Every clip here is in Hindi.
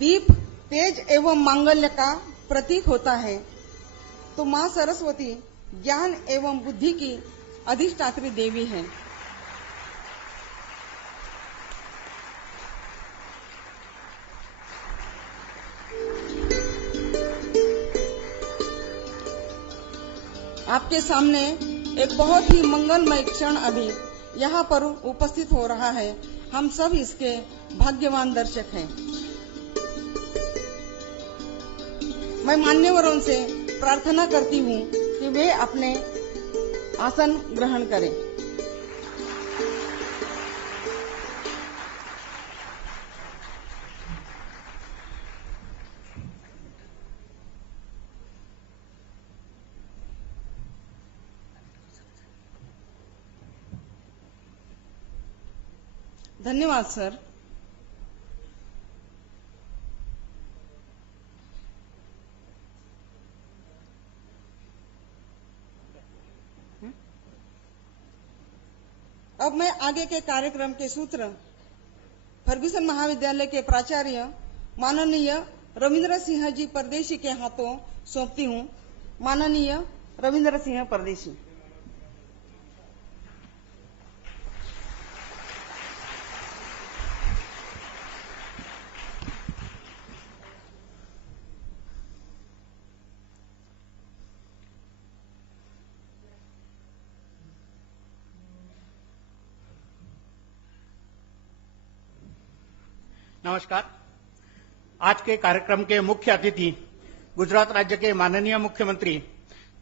दीप तेज एवं मांगल्य का प्रतीक होता है, तो मां सरस्वती ज्ञान एवं बुद्धि की अधिष्ठात्री देवी है। आपके सामने एक बहुत ही मंगलमय क्षण अभी यहाँ पर उपस्थित हो रहा है। हम सब इसके भाग्यवान दर्शक हैं। मैं मान्यवरों से प्रार्थना करती हूँ कि वे अपने आसन ग्रहण करें। धन्यवाद सर। अब मैं आगे के कार्यक्रम के सूत्र फर्ग्यूसन महाविद्यालय के प्राचार्य माननीय रविंद्र सिंह जी परदेशी के हाथों सौंपती हूं। माननीय रविंद्र सिंह परदेशी। नमस्कार। आज के कार्यक्रम के मुख्य अतिथि गुजरात राज्य के माननीय मुख्यमंत्री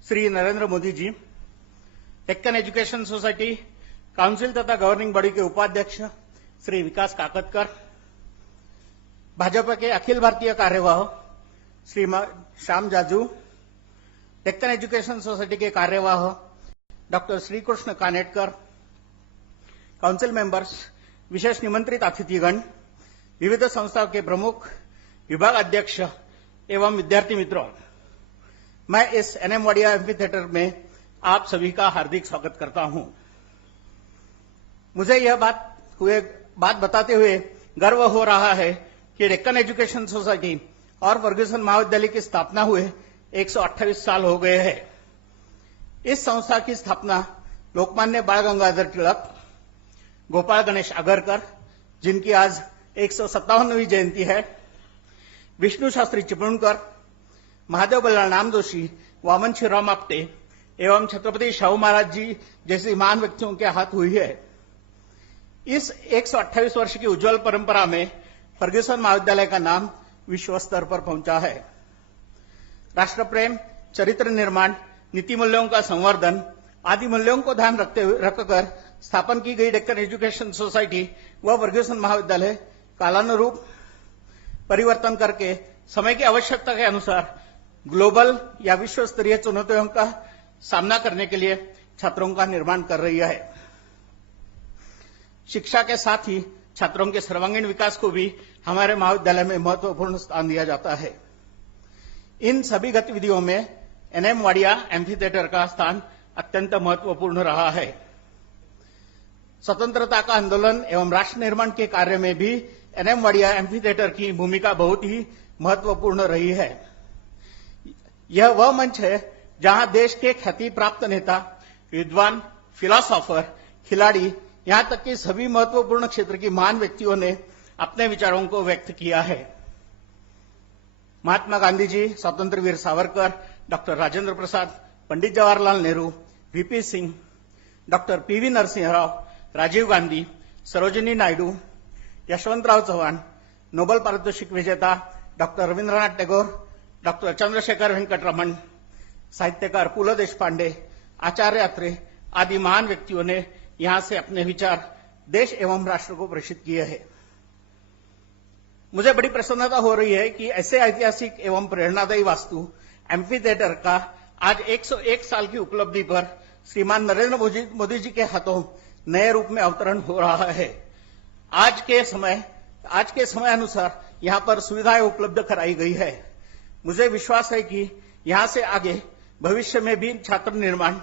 Shri Narendra Modi ji, Deccan Education society council तथा गवर्निंग बॉडी के उपाध्यक्ष श्री विकास काकतकर, भाजपा के अखिल भारतीय कार्यवाह श्री श्याम जाजू, डेक्कन एजुकेशन सोसाइटी के कार्यवाह doctor Shri Krishna Kanetkar, council members, विशेष निमंत्रित अतिथिगण, विविध संस्थाओं के प्रमुख, विभाग अध्यक्ष एवं विद्यार्थी मित्रों, मैं इस एनएम वाडिया एम्फी थिएटर में आप सभी का हार्दिक स्वागत करता हूं। मुझे यह बात बताते हुए गर्व हो रहा है कि डेक्कन एजुकेशन सोसाइटी और फर्ग्यूसन महाविद्यालय की स्थापना हुए 128 साल हो गए हैं। इस संस्था की स्थापना लोकमान्य बाल गंगाधर तिलक, गोपाल गणेश आगरकर, जिनकी आज 157वीं जयंती है, विष्णु शास्त्री चिपळूणकर, महादेव बल्लाळ नामदोशी, वामन श्रीराम आप्टे एवं छत्रपति शाहू महाराज जी जैसी महान व्यक्तियों के हाथ हुई है। इस 128 वर्ष की उज्जवल परंपरा में फर्ग्यूसन महाविद्यालय का नाम विश्व स्तर पर पहुंचा है। राष्ट्र प्रेम, चरित्र निर्माण, नीति मूल्यों का संवर्धन आदि मूल्यों को ध्यान रखकर स्थापन की गई डेक्कन एजुकेशन सोसाइटी व फर्ग्यूसन महाविद्यालय कालानुरूप परिवर्तन करके समय की आवश्यकता के अनुसार ग्लोबल या विश्व स्तरीय चुनौतियों का सामना करने के लिए छात्रों का निर्माण कर रही है। शिक्षा के साथ ही छात्रों के सर्वांगीण विकास को भी हमारे महाविद्यालय में महत्वपूर्ण स्थान दिया जाता है। इन सभी गतिविधियों में एनएम वाडिया एम्फी थिएटर का स्थान अत्यंत महत्वपूर्ण रहा है। स्वतंत्रता का आंदोलन एवं राष्ट्र निर्माण के कार्य में भी एनएम वाडिया एम्फी थिएटर की भूमिका बहुत ही महत्वपूर्ण रही है। यह वह मंच है जहां देश के ख्याति प्राप्त नेता, विद्वान, फिलोसोफर, खिलाड़ी, यहां तक कि सभी महत्वपूर्ण क्षेत्र की महान व्यक्तियों ने अपने विचारों को व्यक्त किया है। महात्मा गांधी जी, स्वतंत्र Veer Savarkar, doctor Rajendra Prasad, Pandit Jawaharlal Nehru, VP Singh, doctor PV Narasimha Rao, Rajiv Gandhi, Sarojini Naidu, Yashwantrao Chavan, Nobel पारितोषिक विजेता डॉक्टर रविंद्रनाथ टैगोर, डॉक्टर चंद्रशेखर वेंकटरमण, साहित्यकार पुल देशपांडे, आचार्य अत्रे आदि महान व्यक्तियों ने यहां से अपने विचार देश एवं राष्ट्र को प्रेषित किए हैं। मुझे बड़ी प्रसन्नता हो रही है कि ऐसे ऐतिहासिक एवं प्रेरणादायी वास्तु एम्फी थिएटर का आज 101 साल की उपलब्धि पर श्रीमान नरेंद्र मोदी जी के हाथों नए रूप में अवतरण हो रहा है। आज के समय अनुसार यहां पर सुविधाएं उपलब्ध कराई गई है। मुझे विश्वास है कि यहां से आगे भविष्य में भी छात्र निर्माण,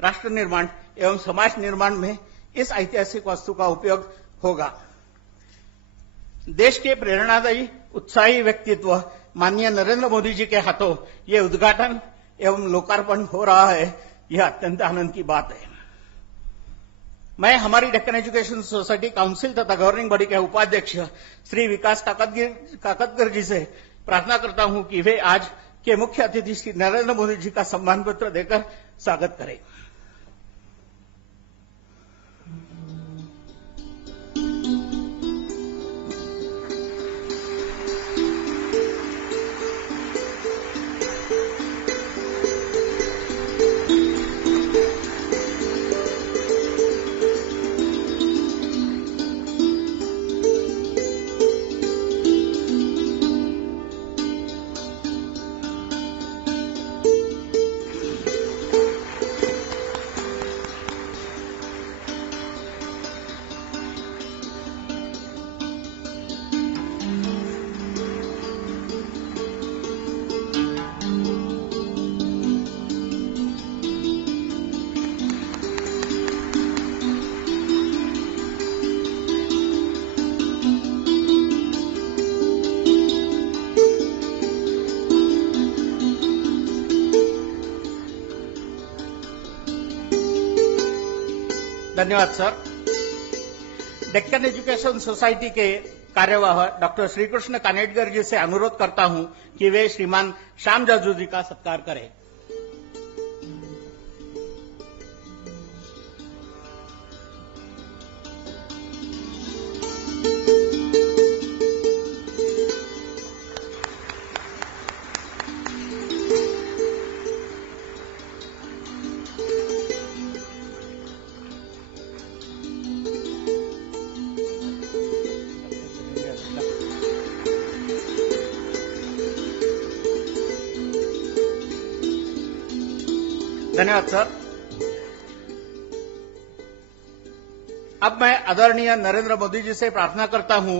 राष्ट्र निर्माण एवं समाज निर्माण में इस ऐतिहासिक वास्तु का उपयोग होगा। देश के प्रेरणादायी उत्साही व्यक्तित्व माननीय नरेंद्र मोदी जी के हाथों ये उद्घाटन एवं लोकार्पण हो रहा है, यह अत्यंत आनंद की बात है। मैं हमारी डेक्कन एजुकेशन सोसाइटी काउंसिल तथा गवर्निंग बॉडी के उपाध्यक्ष श्री विकास काकतकर जी से प्रार्थना करता हूं कि वे आज के मुख्य अतिथि श्री नरेंद्र मोदी जी का सम्मान पत्र देकर स्वागत करें। धन्यवाद सर। डेक्कन एजुकेशन सोसाइटी के कार्यवाह डॉक्टर श्रीकृष्ण कानेटकर जी से अनुरोध करता हूं कि वे श्रीमान श्याम जाजू जी का सत्कार करें। धन्यवाद सर। अब मैं आदरणीय नरेंद्र मोदी जी से प्रार्थना करता हूं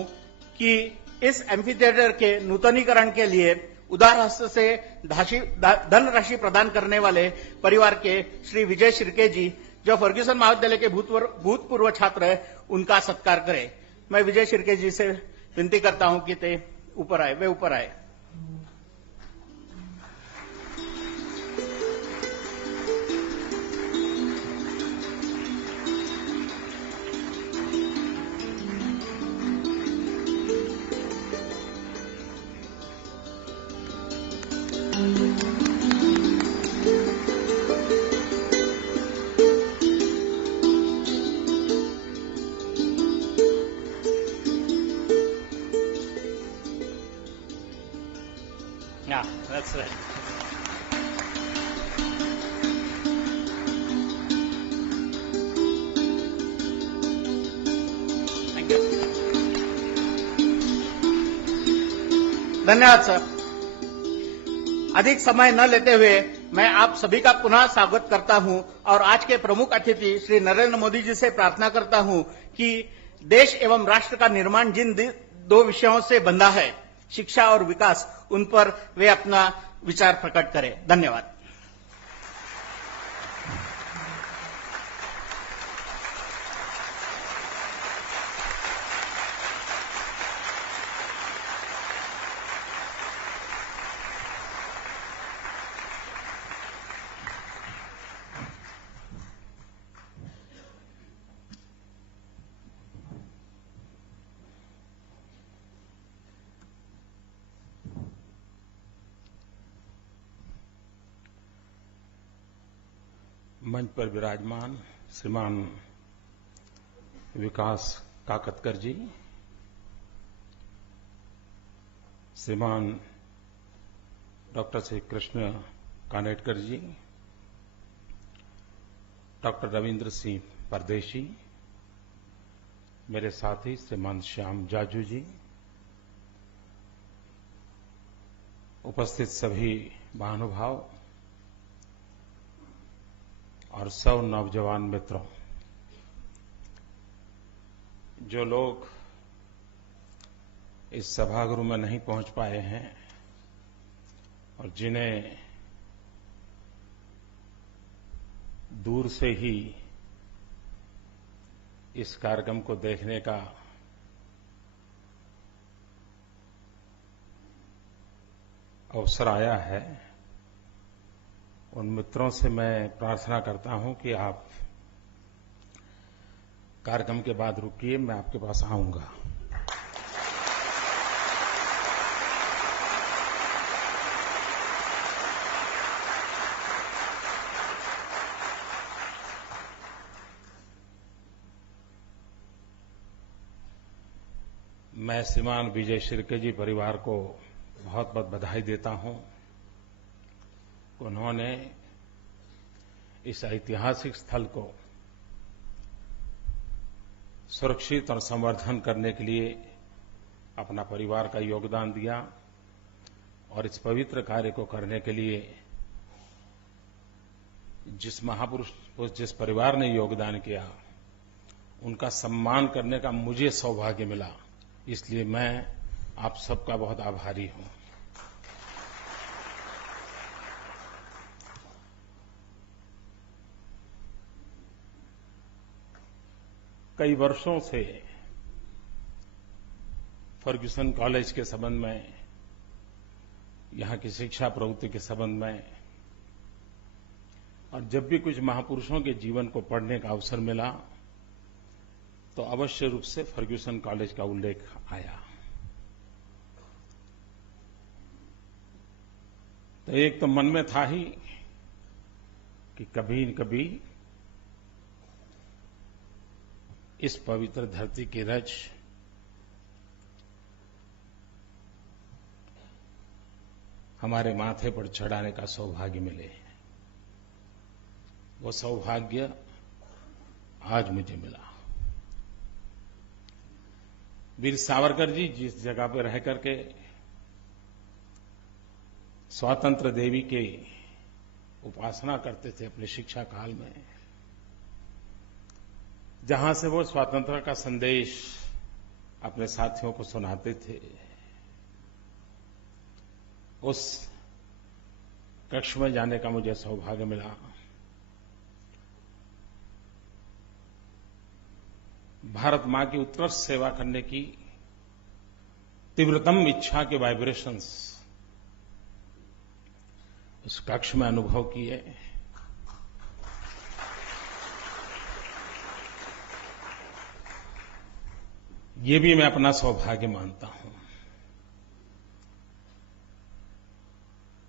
कि इस एम्फी थिएटर के नूतनीकरण के लिए उदार हस्त से धनराशि प्रदान करने वाले परिवार के श्री विजय शिर्के जी, जो फर्ग्यूसन महाविद्यालय के भूतपूर्व छात्र है, उनका सत्कार करें। मैं विजय शिर्के जी से विनती करता हूं कि वे ऊपर आए। Yeah, that's right. Thank you. धन्यवाद सर। अधिक समय न लेते हुए मैं आप सभी का पुनः स्वागत करता हूं और आज के प्रमुख अतिथि श्री नरेंद्र मोदी जी से प्रार्थना करता हूं कि देश एवं राष्ट्र का निर्माण जिन दो विषयों से बंधा है, शिक्षा और विकास, उन पर वे अपना विचार प्रकट करें। धन्यवाद। मंच पर विराजमान श्रीमान विकास काकतकर जी, श्रीमान डॉक्टर श्री कृष्ण कानेटकर जी, डॉक्टर रविंद्र सिंह परदेशी, मेरे साथी श्रीमान श्याम जाजू जी, उपस्थित सभी महानुभाव और सब नौजवान मित्रों, जो लोग इस सभागृह में नहीं पहुंच पाए हैं और जिन्हें दूर से ही इस कार्यक्रम को देखने का अवसर आया है, उन मित्रों से मैं प्रार्थना करता हूं कि आप कार्यक्रम के बाद रुकिए, मैं आपके पास आऊंगा। मैं श्रीमान विजय शिर्के जी परिवार को बहुत बहुत बधाई देता हूं। उन्होंने इस ऐतिहासिक स्थल को सुरक्षित और संवर्धन करने के लिए अपना परिवार का योगदान दिया और इस पवित्र कार्य को करने के लिए जिस महापुरुष, जिस परिवार ने योगदान किया, उनका सम्मान करने का मुझे सौभाग्य मिला। इसलिए मैं आप सबका बहुत आभारी हूं। कई वर्षों से फर्ग्यूसन कॉलेज के संबंध में, यहां की शिक्षा प्रवृत्ति के संबंध में, और जब भी कुछ महापुरुषों के जीवन को पढ़ने का अवसर मिला तो अवश्य रूप से फर्ग्यूसन कॉलेज का उल्लेख आया। तो एक तो मन में था ही कि कभी न कभी इस पवित्र धरती की रज हमारे माथे पर चढ़ाने का सौभाग्य मिले। वो सौभाग्य आज मुझे मिला। वीर सावरकर जी जिस जगह पर रह करके स्वतंत्र देवी की उपासना करते थे अपने शिक्षा काल में, जहां से वो स्वतंत्रता का संदेश अपने साथियों को सुनाते थे, उस कक्ष में जाने का मुझे सौभाग्य मिला। भारत मां की उत्कृष्ट सेवा करने की तीव्रतम इच्छा के वाइब्रेशंस उस कक्ष में अनुभव किए। ये भी मैं अपना सौभाग्य मानता हूं।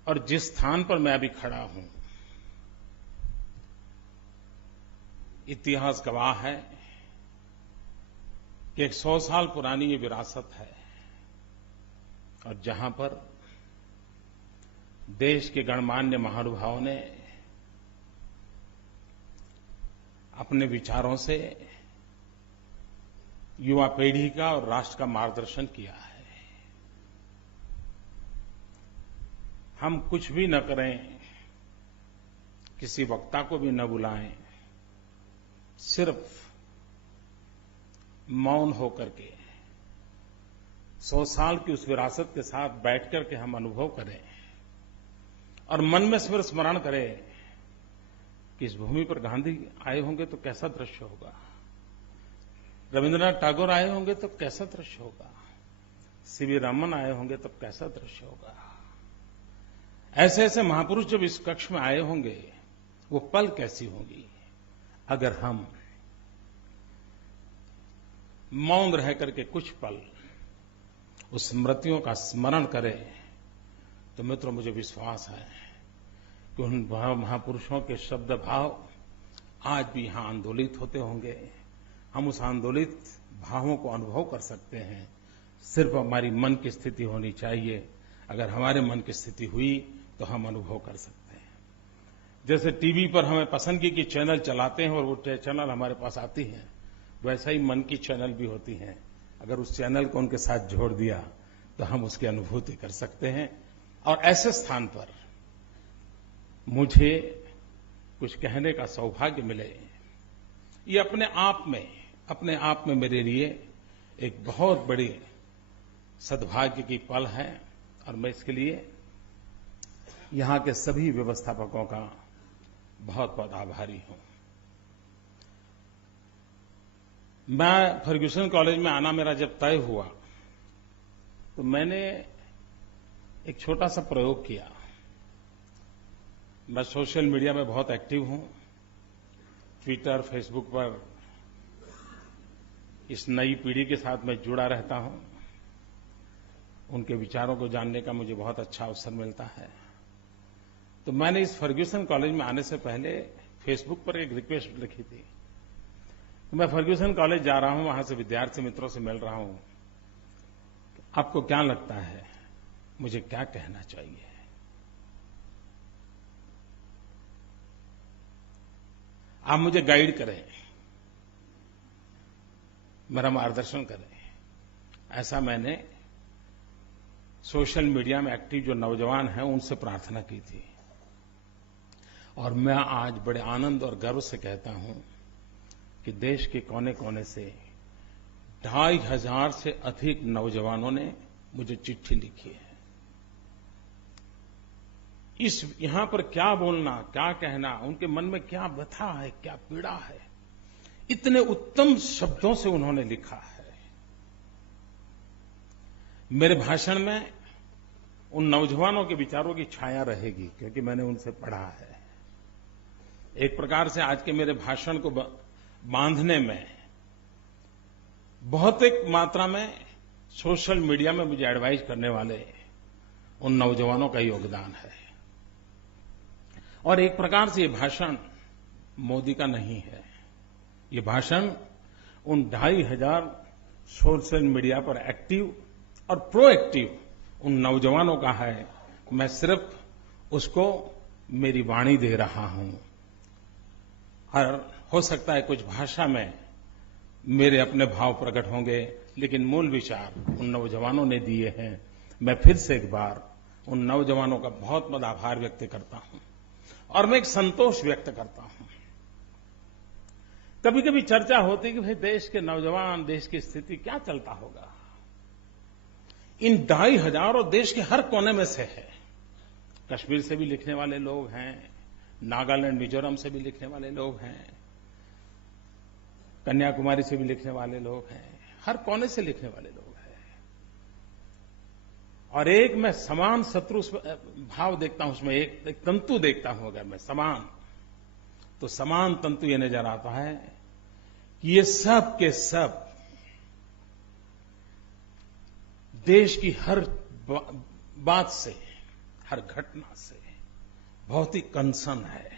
और जिस स्थान पर मैं अभी खड़ा हूं, इतिहास गवाह है कि 100 साल पुरानी ये विरासत है, और जहां पर देश के गणमान्य महानुभावों ने अपने विचारों से युवा पीढ़ी का और राष्ट्र का मार्गदर्शन किया है। हम कुछ भी न करें, किसी वक्ता को भी न बुलाएं, सिर्फ मौन होकर के 100 साल की उस विरासत के साथ बैठ करके हम अनुभव करें और मन में स्मरण करें कि इस भूमि पर गांधी आए होंगे तो कैसा दृश्य होगा, रविंद्रनाथ टैगोर आए होंगे तो कैसा दृश्य होगा, सीवी रमन आए होंगे तो कैसा दृश्य होगा। ऐसे ऐसे महापुरुष जब इस कक्ष में आए होंगे, वो पल कैसी होंगी। अगर हम मौन रह करके कुछ पल उस स्मृतियों का स्मरण करें, तो मित्रों मुझे विश्वास है कि उन महापुरुषों के शब्द भाव आज भी यहां आंदोलित होते होंगे। हम उस आंदोलित भावों को अनुभव कर सकते हैं। सिर्फ हमारी मन की स्थिति होनी चाहिए। अगर हमारे मन की स्थिति हुई तो हम अनुभव कर सकते हैं। जैसे टीवी पर हमें पसंद की चैनल चलाते हैं और वो चैनल हमारे पास आती हैं, वैसा ही मन की चैनल भी होती हैं। अगर उस चैनल को उनके साथ जोड़ दिया तो हम उसकी अनुभूति कर सकते हैं। और ऐसे स्थान पर मुझे कुछ कहने का सौभाग्य मिले, ये अपने आप में मेरे लिए एक बहुत बड़ी सद्भाग्य की पल है। और मैं इसके लिए यहां के सभी व्यवस्थापकों का बहुत बहुत आभारी हूं। मैं फर्ग्यूसन कॉलेज में आना मेरा जब तय हुआ तो मैंने एक छोटा सा प्रयोग किया। मैं सोशल मीडिया में बहुत एक्टिव हूं, ट्विटर, फेसबुक पर इस नई पीढ़ी के साथ मैं जुड़ा रहता हूं। उनके विचारों को जानने का मुझे बहुत अच्छा अवसर मिलता है। तो मैंने इस फर्ग्यूसन कॉलेज में आने से पहले फेसबुक पर एक रिक्वेस्ट लिखी थी। मैं फर्ग्यूसन कॉलेज जा रहा हूं, वहां से विद्यार्थी मित्रों से मिल रहा हूं, आपको क्या लगता है मुझे क्या कहना चाहिए? आप मुझे गाइड करें, मेरा मार्गदर्शन करें। ऐसा मैंने सोशल मीडिया में एक्टिव जो नौजवान हैं उनसे प्रार्थना की थी। और मैं आज बड़े आनंद और गर्व से कहता हूं कि देश के कोने कोने से 2500 से अधिक नौजवानों ने मुझे चिट्ठी लिखी है। यहां पर क्या बोलना, क्या कहना, उनके मन में क्या व्यथा है, क्या पीड़ा है, इतने उत्तम शब्दों से उन्होंने लिखा है। मेरे भाषण में उन नौजवानों के विचारों की छाया रहेगी, क्योंकि मैंने उनसे पढ़ा है। एक प्रकार से आज के मेरे भाषण को बांधने में बहुत एक मात्रा में सोशल मीडिया में मुझे एडवाइस करने वाले उन नौजवानों का योगदान है। और एक प्रकार से ये भाषण मोदी का नहीं है, ये भाषण उन 2500 सोशल मीडिया पर एक्टिव और प्रोएक्टिव उन नौजवानों का है। मैं सिर्फ उसको मेरी वाणी दे रहा हूं, और हो सकता है कुछ भाषा में मेरे अपने भाव प्रकट होंगे, लेकिन मूल विचार उन नौजवानों ने दिए हैं। मैं फिर से एक बार उन नौजवानों का बहुत बहुत आभार व्यक्त करता हूं, और मैं एक संतोष व्यक्त करता हूं। कभी कभी चर्चा होती कि भाई देश के नौजवान, देश की स्थिति क्या चलता होगा। इन 2500 और देश के हर कोने में से है। कश्मीर से भी लिखने वाले लोग हैं, नागालैंड, मिजोरम से भी लिखने वाले लोग हैं, कन्याकुमारी से भी लिखने वाले लोग हैं, हर कोने से लिखने वाले लोग हैं। और एक मैं समान शत्रु भाव देखता हूं, उसमें एक तंतु देखता हूं। अगर मैं समान, तो समान तंतु ये नजर आता है कि ये सब के सब देश की हर बात से, हर घटना से बहुत ही कंसर्न है।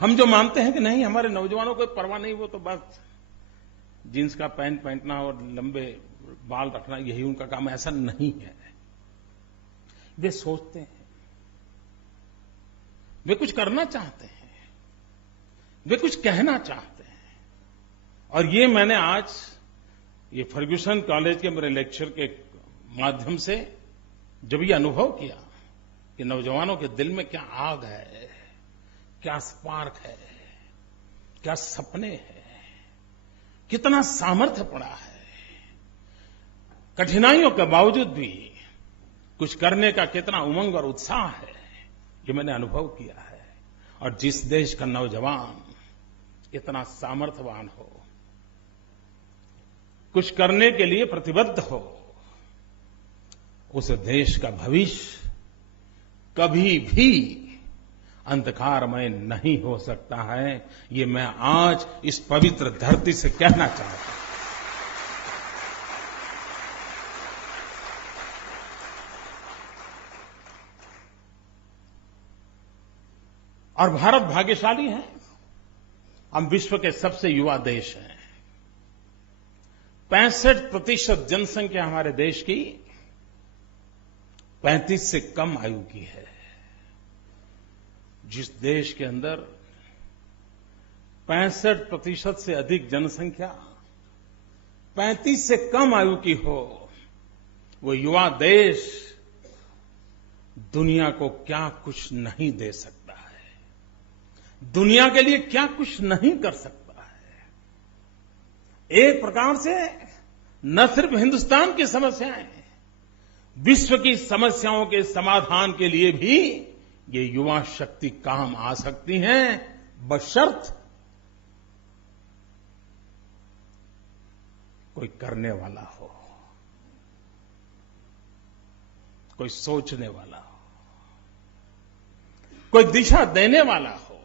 हम जो मानते हैं कि नहीं, हमारे नौजवानों को परवाह नहीं, वो तो बस जींस का पैंट पहनना और लंबे बाल रखना यही उनका काम है, ऐसा नहीं है। वे सोचते हैं, वे कुछ करना चाहते हैं, वे कुछ कहना चाहते हैं। और ये मैंने आज ये फर्ग्यूसन कॉलेज के मेरे लेक्चर के माध्यम से जब ये अनुभव किया कि नौजवानों के दिल में क्या आग है, क्या स्पार्क है, क्या सपने हैं, कितना सामर्थ्य पड़ा है, कठिनाइयों के बावजूद भी कुछ करने का कितना उमंग और उत्साह है, ये मैंने अनुभव किया है। और जिस देश का नौजवान इतना सामर्थ्यवान हो, कुछ करने के लिए प्रतिबद्ध हो, उस देश का भविष्य कभी भी अंधकारमय नहीं हो सकता है। ये मैं आज इस पवित्र धरती से कहना चाहता हूं। और भारत भाग्यशाली है, हम विश्व के सबसे युवा देश हैं। 65% जनसंख्या हमारे देश की 35 से कम आयु की है। जिस देश के अंदर 65% से अधिक जनसंख्या 35 से कम आयु की हो, वो युवा देश दुनिया को क्या कुछ नहीं दे सकता है, दुनिया के लिए क्या कुछ नहीं कर सकता है। एक प्रकार से न सिर्फ हिंदुस्तान की समस्याएं, विश्व की समस्याओं के समाधान के लिए भी ये युवा शक्ति काम आ सकती है, बशर्त कोई करने वाला हो, कोई सोचने वाला हो, कोई दिशा देने वाला हो,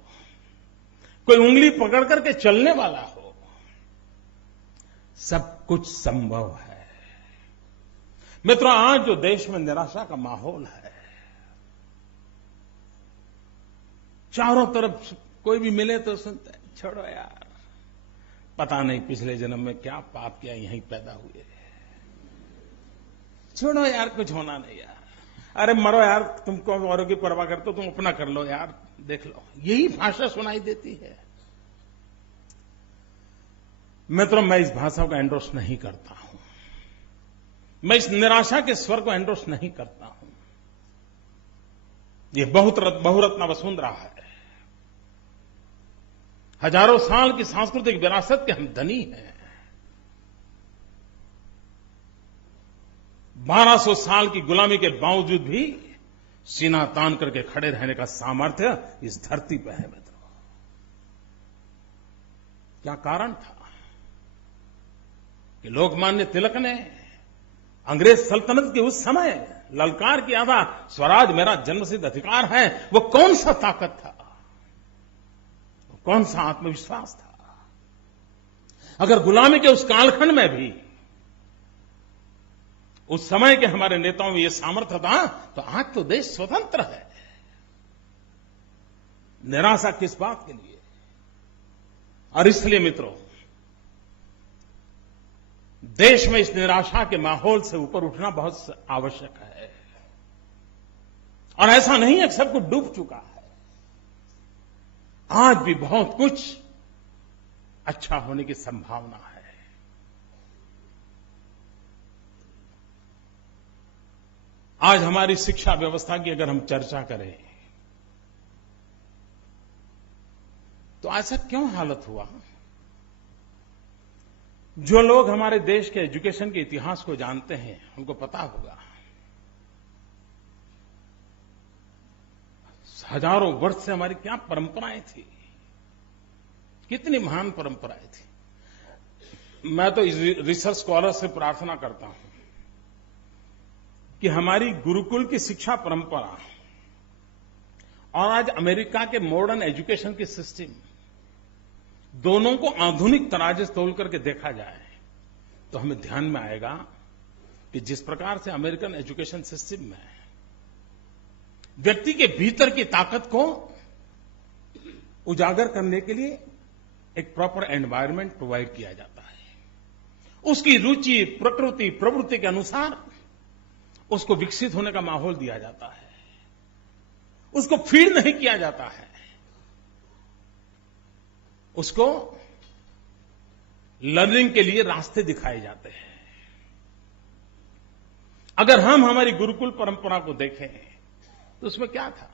कोई उंगली पकड़ करके चलने वाला हो, सब कुछ संभव है। मित्रों, आज जो देश में निराशा का माहौल है, चारों तरफ कोई भी मिले तो सुनते हैं, छोड़ो यार, पता नहीं पिछले जन्म में क्या पाप किया, यहीं पैदा हुए, छोड़ो यार, कुछ होना नहीं यार, अरे मरो यार, तुमको औरों की परवाह करते हो, तुम अपना कर लो यार, देख लो, यही भाषा सुनाई देती है। मित्रों, मैं इस भाषा को एंडोर्स नहीं करता हूं, मैं इस निराशा के स्वर को एंडोर्स नहीं करता हूं। ये बहुरत्ना वसुंधरा है, हजारों साल की सांस्कृतिक विरासत के हम धनी हैं। 1200 साल की गुलामी के बावजूद भी सीना तान करके खड़े रहने का सामर्थ्य इस धरती पर है। मित्रों, क्या कारण था कि लोकमान्य तिलक ने अंग्रेज सल्तनत के उस समय ललकार किया था, स्वराज मेरा जन्मसिद्ध अधिकार है। वो कौन सा ताकत था, वो कौन सा आत्मविश्वास था? अगर गुलामी के उस कालखंड में भी उस समय के हमारे नेताओं में यह सामर्थ्य था, तो आज तो देश स्वतंत्र है। निराशा किस बात के लिए? और इसलिए मित्रों, देश में इस निराशा के माहौल से ऊपर उठना बहुत आवश्यक है। और ऐसा नहीं है कि सब कुछ डूब चुका है, आज भी बहुत कुछ अच्छा होने की संभावना है। आज हमारी शिक्षा व्यवस्था की अगर हम चर्चा करें तो ऐसा क्यों हालत हुआ? जो लोग हमारे देश के एजुकेशन के इतिहास को जानते हैं उनको पता होगा, हजारों वर्ष से हमारी क्या परंपराएं थी, कितनी महान परंपराएं थी। मैं तो रिसर्च स्कॉलर से प्रार्थना करता हूं कि हमारी गुरुकुल की शिक्षा परंपरा और आज अमेरिका के मॉडर्न एजुकेशन की सिस्टम, दोनों को आधुनिक तराजू से तोल करके देखा जाए तो हमें ध्यान में आएगा कि जिस प्रकार से अमेरिकन एजुकेशन सिस्टम में व्यक्ति के भीतर की ताकत को उजागर करने के लिए एक प्रॉपर एनवायरनमेंट प्रोवाइड किया जाता है, उसकी रुचि, प्रकृति, प्रवृत्ति के अनुसार उसको विकसित होने का माहौल दिया जाता है, उसको फीड नहीं किया जाता है, उसको लर्निंग के लिए रास्ते दिखाए जाते हैं। अगर हम हमारी गुरुकुल परंपरा को देखें तो उसमें क्या था?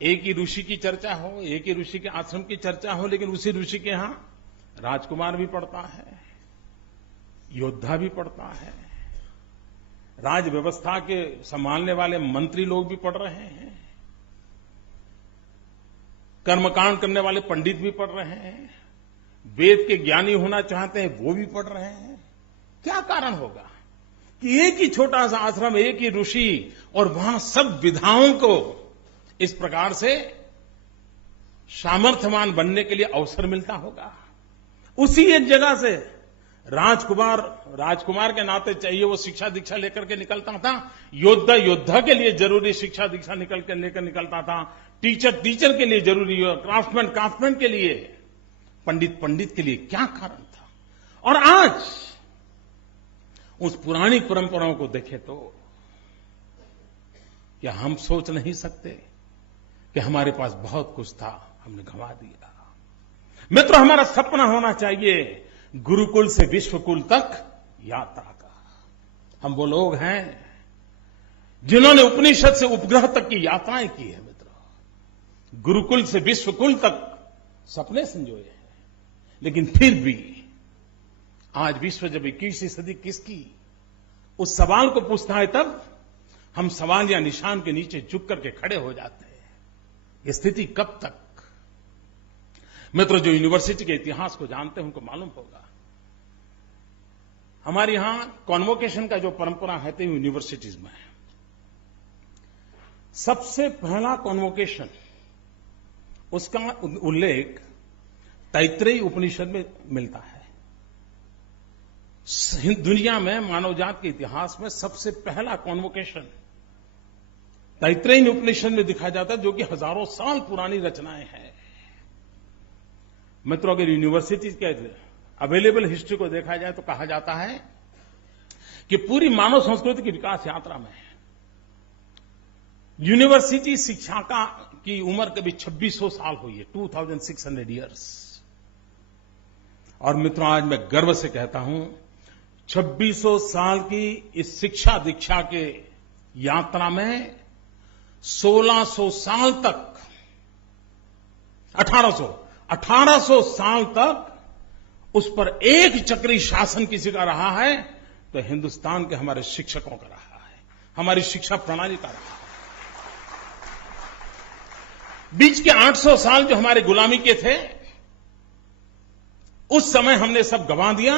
एक ही ऋषि की चर्चा हो, एक ही ऋषि के आश्रम की चर्चा हो, लेकिन उसी ऋषि के यहां राजकुमार भी पढ़ता है, योद्धा भी पढ़ता है, राज व्यवस्था के संभालने वाले मंत्री लोग भी पढ़ रहे हैं, कर्मकांड करने वाले पंडित भी पढ़ रहे हैं, वेद के ज्ञानी होना चाहते हैं वो भी पढ़ रहे हैं। क्या कारण होगा कि एक ही छोटा सा आश्रम, एक ही ऋषि, और वहां सब विधाओं को इस प्रकार से सामर्थ्यवान बनने के लिए अवसर मिलता होगा? उसी एक जगह से राजकुमार के नाते चाहिए वो शिक्षा दीक्षा लेकर के निकलता था, योद्धा के लिए जरूरी शिक्षा दीक्षा लेकर निकलता था, टीचर के लिए जरूरी, क्राफ्टमैन के लिए, पंडित के लिए। क्या कारण था? और आज उस पुरानी परंपराओं को देखें तो क्या हम सोच नहीं सकते कि हमारे पास बहुत कुछ था, हमने गंवा दिया? मित्रों, हमारा सपना होना चाहिए गुरुकुल से विश्वकुल तक यात्रा का। हम वो लोग हैं जिन्होंने उपनिषद से उपग्रह तक की यात्राएं की है। मित्रों, गुरुकुल से विश्वकुल तक सपने संजोए हैं, लेकिन फिर भी आज विश्व जब 21वीं सदी किसकी, उस सवाल को पूछता है, तब हम सवाल या निशान के नीचे झुक करके खड़े हो जाते हैं। ये स्थिति कब तक? मित्रों, जो यूनिवर्सिटी के इतिहास को जानते हैं उनको मालूम होगा, हमारे यहां कॉन्वोकेशन का जो परंपरा है तो यूनिवर्सिटीज में सबसे पहला कॉन्वोकेशन उसका उल्लेख तैत्रेयी उपनिषद में मिलता है। दुनिया में मानवजात के इतिहास में सबसे पहला कॉन्वोकेशन तैत्रेयी उपनिषद में दिखाया जाता है, जो कि हजारों साल पुरानी रचनाएं हैं। मित्रों, अगर यूनिवर्सिटी के अवेलेबल हिस्ट्री को देखा जाए तो कहा जाता है कि पूरी मानव संस्कृति की विकास यात्रा में यूनिवर्सिटी शिक्षा की उम्र कभी 2600 साल हुई है, 2600 ईयर्स। और मित्रों, आज मैं गर्व से कहता हूं 2600 साल की इस शिक्षा दीक्षा के यात्रा में 1600 साल तक 1800 साल तक उस पर एक चक्री शासन किसी का रहा है तो हिंदुस्तान के हमारे शिक्षकों का रहा है, हमारी शिक्षा प्रणाली का रहा है। बीच के 800 साल जो हमारे गुलामी के थे, उस समय हमने सब गंवा दिया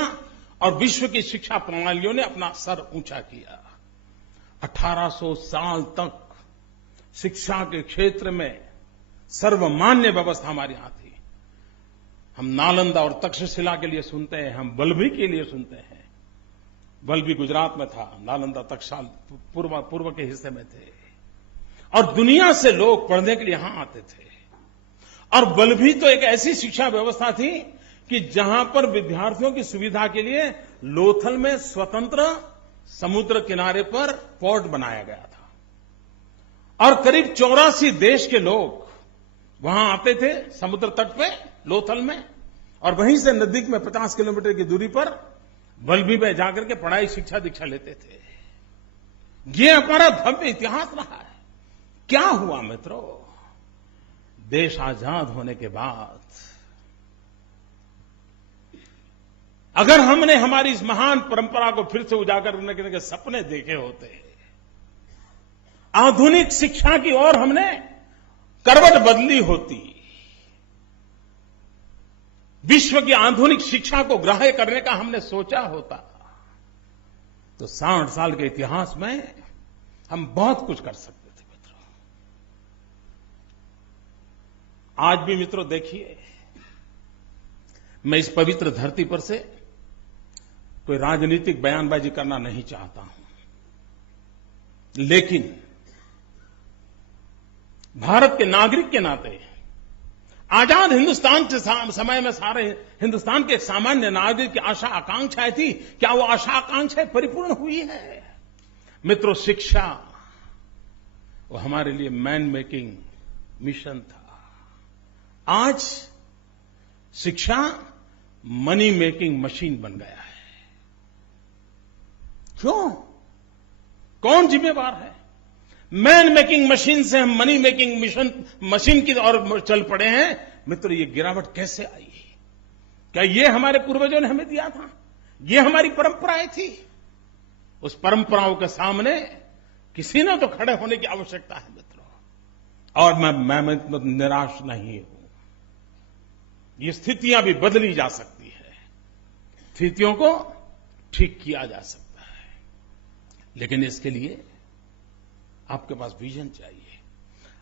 और विश्व की शिक्षा प्रणालियों ने अपना सर ऊंचा किया। 1800 साल तक शिक्षा के क्षेत्र में सर्वमान्य व्यवस्था हमारे यहां थी। हम नालंदा और तक्षशिला के लिए सुनते हैं, हम वल्लभी के लिए सुनते हैं। वल्लभी गुजरात में था, नालंदा तक्षशिला पूर्व के हिस्से में थे, और दुनिया से लोग पढ़ने के लिए यहां आते थे। और वल्लभी तो एक ऐसी शिक्षा व्यवस्था थी कि जहां पर विद्यार्थियों की सुविधा के लिए लोथल में स्वतंत्र समुद्र किनारे पर पोर्ट बनाया गया था, और करीब 84 देश के लोग वहां आते थे समुद्र तट पे लोथल में, और वहीं से नजदीक में 50 किलोमीटर की दूरी पर वल्लभी में जाकर के पढ़ाई शिक्षा दीक्षा लेते थे। ये हमारा भव्य इतिहास रहा है। क्या हुआ मित्रों, देश आजाद होने के बाद अगर हमने हमारी इस महान परंपरा को फिर से उजागर करने के सपने देखे होते, आधुनिक शिक्षा की ओर हमने करवट बदली होती, विश्व की आधुनिक शिक्षा को ग्राह्य करने का हमने सोचा होता, तो 60 साल के इतिहास में हम बहुत कुछ कर सकते थे मित्रों। आज भी मित्रों देखिए, मैं इस पवित्र धरती पर से कोई राजनीतिक बयानबाजी करना नहीं चाहता हूं, लेकिन भारत के नागरिक के नाते आजाद हिंदुस्तान के समय में सारे हिंदुस्तान के सामान्य नागरिक की आशा आकांक्षाएं थी, क्या वो आशा आकांक्षाएं परिपूर्ण हुई है? मित्रों, शिक्षा वो हमारे लिए मैन मेकिंग मिशन था। आज शिक्षा मनी मेकिंग मशीन बन गया है। क्यों? कौन जिम्मेवार है? मैन मेकिंग मशीन से हम मनी मेकिंग मशीन की ओर चल पड़े हैं। मित्रों, ये गिरावट कैसे आई? क्या ये हमारे पूर्वजों ने हमें दिया था? ये हमारी परंपराएं थी? उस परंपराओं के सामने किसी ने तो खड़े होने की आवश्यकता है मित्रों। और मैं निराश नहीं हूं। ये स्थितियां भी बदली जा सकती है, स्थितियों को ठीक किया जा सकता है, लेकिन इसके लिए आपके पास विजन चाहिए।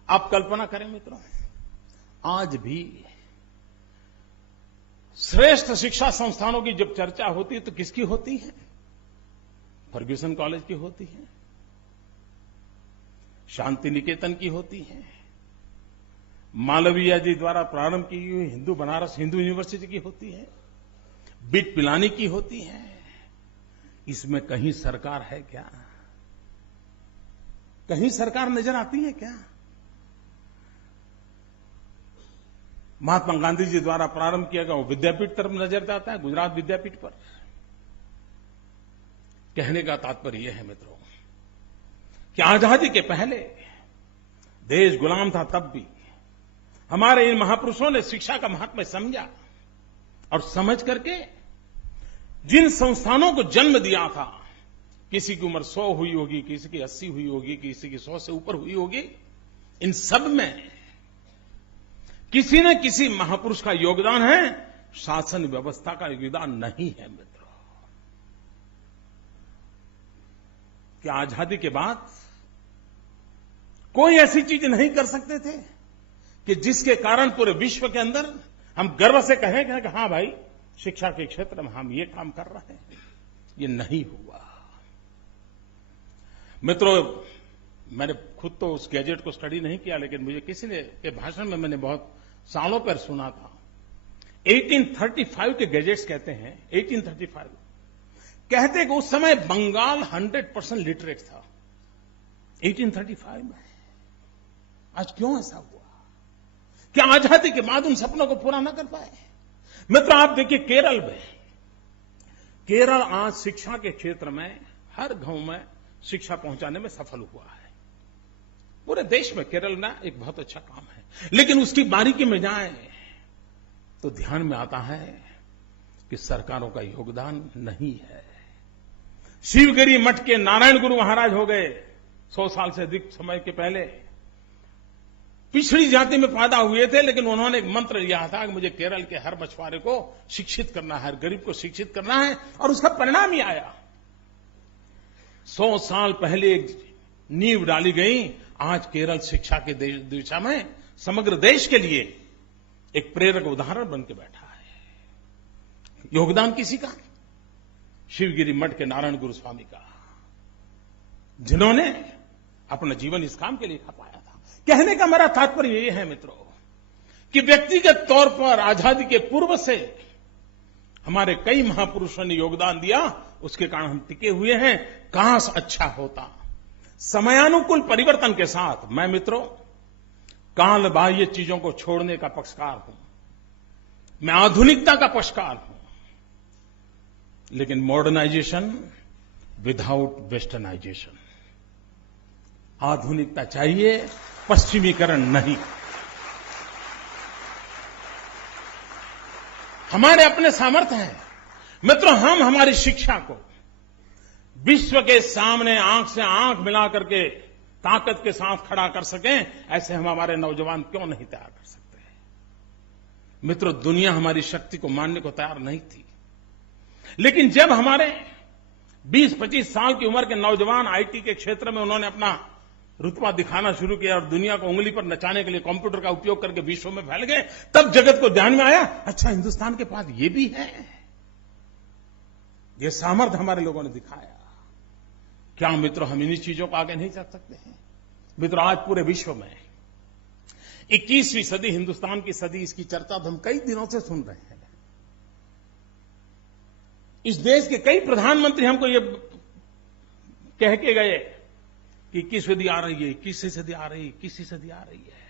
आप कल्पना करें मित्रों, आज भी श्रेष्ठ शिक्षा संस्थानों की जब चर्चा होती है तो किसकी होती है? फर्ग्यूसन कॉलेज की होती है, शांति निकेतन की होती है, मालवीय जी द्वारा प्रारंभ की हुई बनारस हिंदू यूनिवर्सिटी की होती है, बिट पिलानी की होती है। इसमें कहीं सरकार है क्या? कहीं सरकार नजर आती है क्या? महात्मा गांधी जी द्वारा प्रारंभ किया गया वो विद्यापीठ तरफ नजर जाता है, गुजरात विद्यापीठ पर। कहने का तात्पर्य यह है मित्रों कि आजादी के पहले देश गुलाम था, तब भी हमारे इन महापुरुषों ने शिक्षा का महत्व समझा, और समझ करके जिन संस्थानों को जन्म दिया था, किसी की उम्र 100 हुई होगी, किसी की 80 हुई होगी, किसी की 100 से ऊपर हुई होगी, इन सब में किसी न किसी महापुरुष का योगदान है, शासन व्यवस्था का योगदान नहीं है मित्रों। कि आजादी के बाद कोई ऐसी चीज नहीं कर सकते थे कि जिसके कारण पूरे विश्व के अंदर हम गर्व से कहें कि हां भाई, शिक्षा के क्षेत्र में हम ये काम कर रहे हैं। ये नहीं हुआ। मित्रों, मैंने खुद तो उस गैजेट को स्टडी नहीं किया, लेकिन मुझे किसी ने के भाषण में मैंने बहुत सालों पर सुना था। 1835 के गैजेट्स कहते हैं, 1835 कहते कि उस समय बंगाल 100% लिटरेट था। 1835 में। आज क्यों ऐसा हुआ? क्या आजादी के बाद उन सपनों को पूरा न कर पाए? मित्र, आप देखिए केरल में, केरल आज शिक्षा के क्षेत्र में हर गांव में शिक्षा पहुंचाने में सफल हुआ है। पूरे देश में केरल में एक बहुत अच्छा काम है, लेकिन उसकी बारीकी में जाएं तो ध्यान में आता है कि सरकारों का योगदान नहीं है। शिवगिरी मठ के नारायण गुरु महाराज हो गए 100 साल से अधिक समय के पहले। पिछड़ी जाति में पैदा हुए थे, लेकिन उन्होंने एक मंत्र लिया था कि मुझे केरल के हर मछुआरे को शिक्षित करना है, हर गरीब को शिक्षित करना है, और उसका परिणाम ही आया। 100 साल पहले एक नींव डाली गई। आज केरल शिक्षा के दिशा में समग्र देश के लिए एक प्रेरक उदाहरण बन के बैठा है। योगदान किसी का? शिवगिरी मठ के नारायण गुरु स्वामी का, जिन्होंने अपना जीवन इस काम के लिए खपाया था। कहने का मेरा तात्पर्य यह है मित्रों कि व्यक्तिगत तौर पर आजादी के पूर्व से हमारे कई महापुरुषों ने योगदान दिया, उसके कारण हम टिके हुए हैं। काश अच्छा होता। समयानुकूल परिवर्तन के साथ मैं मित्रों काल बाह्य चीजों को छोड़ने का पक्षकार हूं। मैं आधुनिकता का पक्षकार हूं, लेकिन मॉडर्नाइजेशन विदाउट वेस्टर्नाइजेशन। आधुनिकता चाहिए, पश्चिमीकरण नहीं। हमारे अपने सामर्थ्य हैं मित्रों। हम हमारी शिक्षा को विश्व के सामने आंख से आंख मिला करके ताकत के साथ खड़ा कर सकें, ऐसे हम हमारे नौजवान क्यों नहीं तैयार कर सकते? मित्रों, दुनिया हमारी शक्ति को मानने को तैयार नहीं थी, लेकिन जब हमारे 20-25 साल की उम्र के नौजवान आईटी के क्षेत्र में उन्होंने अपना रुतबा दिखाना शुरू किया और दुनिया को उंगली पर नचाने के लिए कंप्यूटर का उपयोग करके विश्व में फैल गए, तब जगत को ध्यान में आया, अच्छा हिंदुस्तान के पास ये भी है। ये सामर्थ्य हमारे लोगों ने दिखाया। क्या मित्रों हम इन्हीं चीजों को आगे नहीं चल सकते हैं? मित्रों, आज पूरे विश्व में 21वीं सदी, हिंदुस्तान की सदी, इसकी चर्चा तो हम कई दिनों से सुन रहे हैं। इस देश के कई प्रधानमंत्री हमको ये कह के गए कि 21वीं सदी आ रही है, 21वीं सदी आ रही है, 21वीं सदी आ रही है।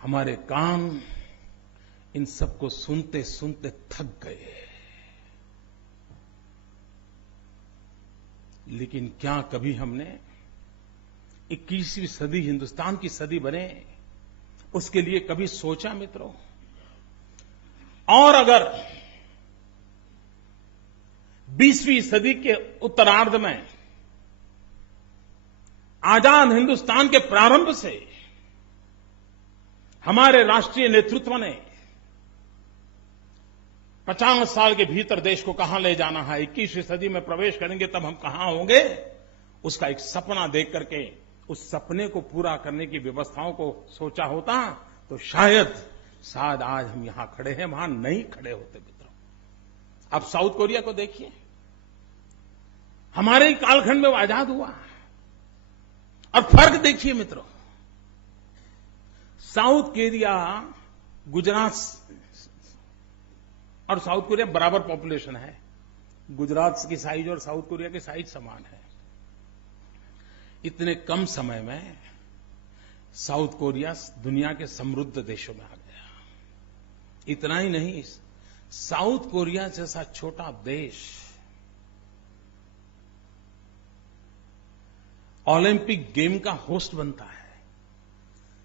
हमारे कान इन सबको सुनते सुनते थक गए। लेकिन क्या कभी हमने 21वीं सदी हिंदुस्तान की सदी बने, उसके लिए कभी सोचा मित्रों? और अगर 20वीं सदी के उत्तरार्ध में आजाद हिंदुस्तान के प्रारंभ से हमारे राष्ट्रीय नेतृत्व ने 50 साल के भीतर देश को कहां ले जाना है, 21वीं सदी में प्रवेश करेंगे तब हम कहां होंगे, उसका एक सपना देख करके उस सपने को पूरा करने की व्यवस्थाओं को सोचा होता तो शायद आज हम यहां खड़े हैं, वहां नहीं खड़े होते मित्रों। अब साउथ कोरिया को देखिए, हमारे ही कालखंड में वो आजाद हुआ, और फर्क देखिए मित्रों। साउथ कोरिया, गुजरात और साउथ कोरिया बराबर पॉपुलेशन है। गुजरात की साइज और साउथ कोरिया की साइज समान है। इतने कम समय में साउथ कोरिया दुनिया के समृद्ध देशों में आ गया। इतना ही नहीं, साउथ कोरिया जैसा छोटा देश ओलंपिक गेम का होस्ट बनता है।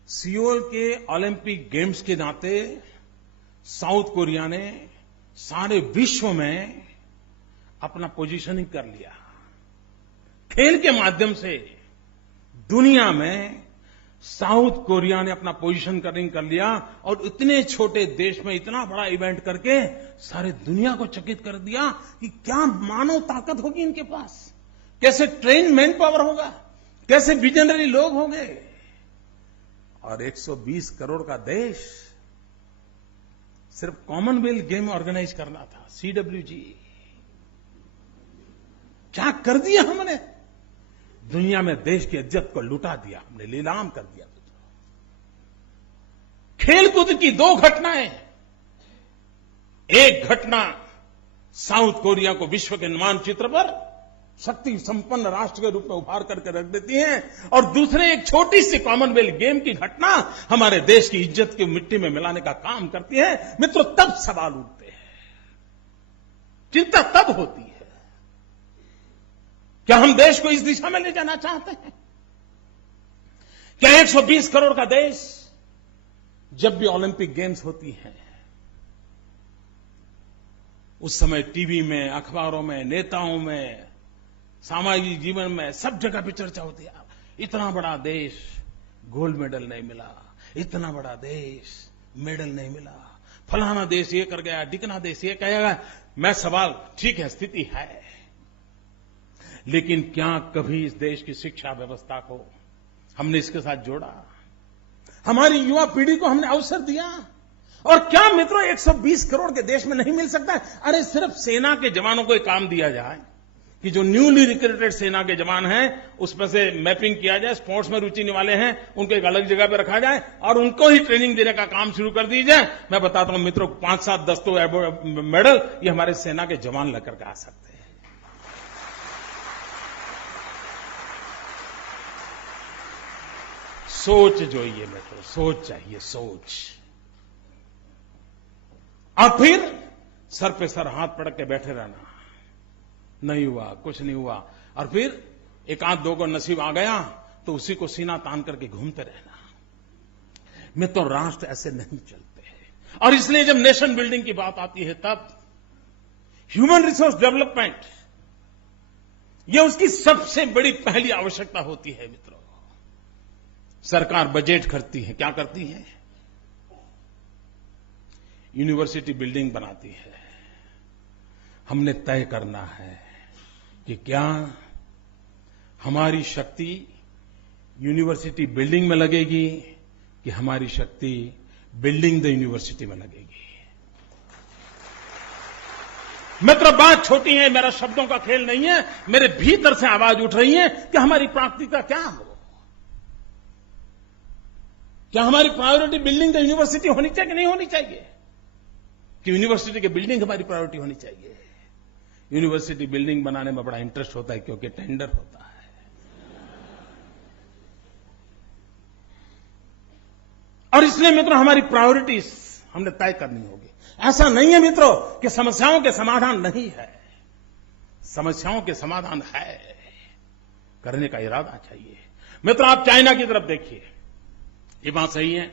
सियोल के ओलंपिक गेम्स के नाते साउथ कोरिया ने सारे विश्व में अपना पोजीशनिंग कर लिया। खेल के माध्यम से दुनिया में साउथ कोरिया ने अपना पोजीशनिंग कर लिया, और इतने छोटे देश में इतना बड़ा इवेंट करके सारे दुनिया को चकित कर दिया कि क्या मानव ताकत होगी इनके पास। कैसे ट्रेन मैन पावर होगा, कैसे विजनरी लोग होंगे। और 120 करोड़ का देश, सिर्फ कॉमनवेल्थ गेम ऑर्गेनाइज करना था, CWG। क्या कर दिया हमने, दुनिया में देश की इज्जत को लुटा दिया हमने, नीलाम कर दिया। खेलकूद की 2 घटनाएं, एक घटना साउथ कोरिया को विश्व के मानचित्र पर शक्ति संपन्न राष्ट्र के रूप में उभार करके रख देती है, और दूसरे एक छोटी सी कॉमनवेल्थ गेम की घटना हमारे देश की इज्जत की मिट्टी में मिलाने का काम करती है। मित्रों, तब सवाल उठते हैं, चिंता तब होती है, क्या हम देश को इस दिशा में ले जाना चाहते हैं? क्या 120 करोड़ का देश जब भी ओलंपिक गेम्स होती हैं, उस समय टीवी में, अखबारों में, नेताओं में, सामाजिक जीवन में सब जगह पे चर्चा होती है, इतना बड़ा देश गोल्ड मेडल नहीं मिला, इतना बड़ा देश मेडल नहीं मिला, फलाना देश ये कर गया, ढिकना देश ये कहेगा। मैं सवाल, ठीक है, स्थिति है, लेकिन क्या कभी इस देश की शिक्षा व्यवस्था को हमने इसके साथ जोड़ा? हमारी युवा पीढ़ी को हमने अवसर दिया? और क्या मित्रों 120 करोड़ के देश में नहीं मिल सकता है? अरे सिर्फ सेना के जवानों को एक काम दिया जाए कि जो न्यूली रिक्रूटेड सेना के जवान हैं उसमें से मैपिंग किया जाए, स्पोर्ट्स में रुचि वाले हैं उनको एक अलग जगह पर रखा जाए और उनको ही ट्रेनिंग देने का काम शुरू कर दी जाए। मैं बताता हूं मित्रों, 5, 7, 10 तो मेडल ये हमारे सेना के जवान लेकर के आ सकते हैं। सोच जो ये मित्रों, सोच चाहिए, सोच। और फिर सर पे सर हाथ पटक के बैठे रहना, नहीं हुआ, कुछ नहीं हुआ, और फिर एक आध 2 को नसीब आ गया तो उसी को सीना तान करके घूमते रहना। मित्रों, राष्ट्र ऐसे नहीं चलते हैं। और इसलिए जब नेशन बिल्डिंग की बात आती है तब ह्यूमन रिसोर्स डेवलपमेंट यह उसकी सबसे बड़ी पहली आवश्यकता होती है। मित्रों, सरकार बजट करती है, क्या करती है? यूनिवर्सिटी बिल्डिंग बनाती है। हमने तय करना है कि क्या हमारी शक्ति यूनिवर्सिटी बिल्डिंग में लगेगी कि हमारी शक्ति बिल्डिंग द यूनिवर्सिटी में लगेगी। मित्र, बात छोटी है, मेरा शब्दों का खेल नहीं है, मेरे भीतर से आवाज उठ रही है कि हमारी प्राथमिकता क्या हो। क्या हमारी प्रायोरिटी बिल्डिंग द यूनिवर्सिटी होनी चाहिए कि नहीं होनी चाहिए? कि यूनिवर्सिटी की बिल्डिंग हमारी प्रायोरिटी होनी चाहिए। यूनिवर्सिटी बिल्डिंग बनाने में बड़ा इंटरेस्ट होता है क्योंकि टेंडर होता है। और इसलिए मित्रों हमारी प्रायोरिटीज हमने तय करनी होगी। ऐसा नहीं है मित्रों कि समस्याओं के समाधान नहीं है, समस्याओं के समाधान है, करने का इरादा चाहिए। मित्रों, आप चाइना की तरफ देखिए, ये बात सही है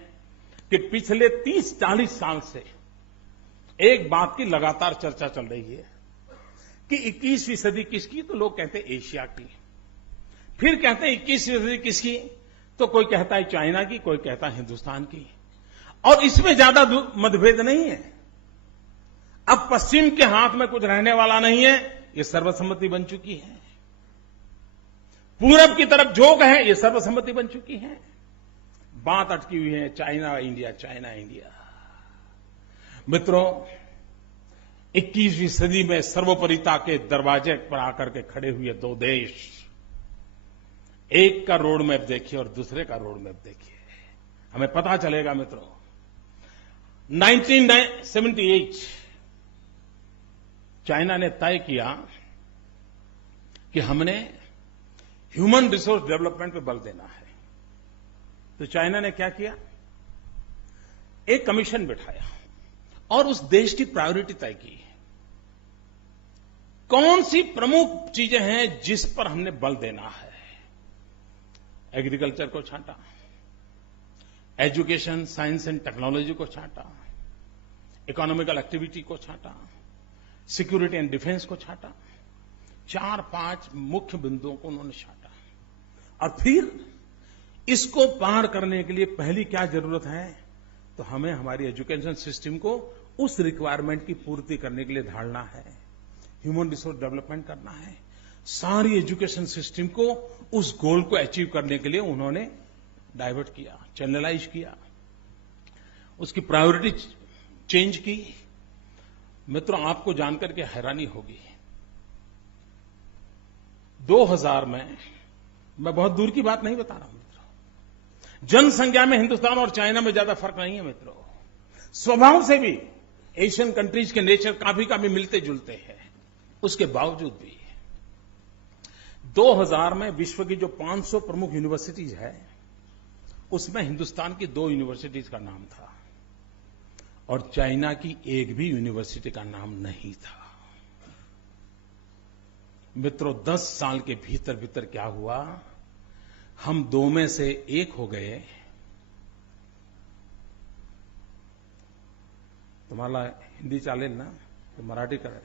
कि पिछले 30-40 साल से एक बात की लगातार चर्चा चल रही है कि 21वीं सदी किसकी, तो लोग कहते हैं एशिया की, फिर कहते हैं 21वीं सदी किसकी, तो कोई कहता है चाइना की, कोई कहता है हिंदुस्तान की। और इसमें ज्यादा मतभेद नहीं है। अब पश्चिम के हाथ में कुछ रहने वाला नहीं है, ये सर्वसम्मति बन चुकी है। पूरब की तरफ झोंक है, ये सर्वसम्मति बन चुकी है। बात अटकी हुई है चाइना इंडिया, चाइना इंडिया। मित्रों, 21वीं सदी में सर्वोपरिता के दरवाजे पर आकर के खड़े हुए 2 देश, एक का रोड मैप देखिए और दूसरे का रोड मैप देखिए, हमें पता चलेगा। मित्रों, 1978 चाइना ने तय किया कि हमने ह्यूमन रिसोर्स डेवलपमेंट पे बल देना है। तो चाइना ने क्या किया, एक कमीशन बिठाया और उस देश की प्रायोरिटी तय की। कौन सी प्रमुख चीजें हैं जिस पर हमने बल देना है? एग्रीकल्चर को छांटा, एजुकेशन, साइंस एंड टेक्नोलॉजी को छांटा, इकोनॉमिकल एक्टिविटी को छांटा, सिक्योरिटी एंड डिफेंस को छांटा। 4-5 मुख्य बिंदुओं को उन्होंने छांटा। और फिर इसको पार करने के लिए पहली क्या जरूरत है, तो हमें हमारी एजुकेशन सिस्टम को उस रिक्वायरमेंट की पूर्ति करने के लिए ढालना है, ह्यूमन रिसोर्स डेवलपमेंट करना है। सारी एजुकेशन सिस्टम को उस गोल को अचीव करने के लिए उन्होंने डाइवर्ट किया, चैनलाइज किया, उसकी प्रायोरिटी चेंज की। मित्रों, आपको जानकर के हैरानी होगी, 2000 में, मैं बहुत दूर की बात नहीं बता रहा हूं मित्रों, जनसंख्या में हिंदुस्तान और चाइना में ज्यादा फर्क नहीं है मित्रों। स्वभाव से भी एशियन कंट्रीज के नेचर काफी मिलते जुलते हैं। उसके बावजूद भी 2000 में विश्व की जो 500 प्रमुख यूनिवर्सिटीज है, उसमें हिंदुस्तान की 2 यूनिवर्सिटीज का नाम था और चाइना की एक भी यूनिवर्सिटी का नाम नहीं था। मित्रों, 10 साल के भीतर भीतर क्या हुआ, हम 2 में से 1 हो गए। तुम्हाला हिंदी चालेल ना, तो मराठी करा।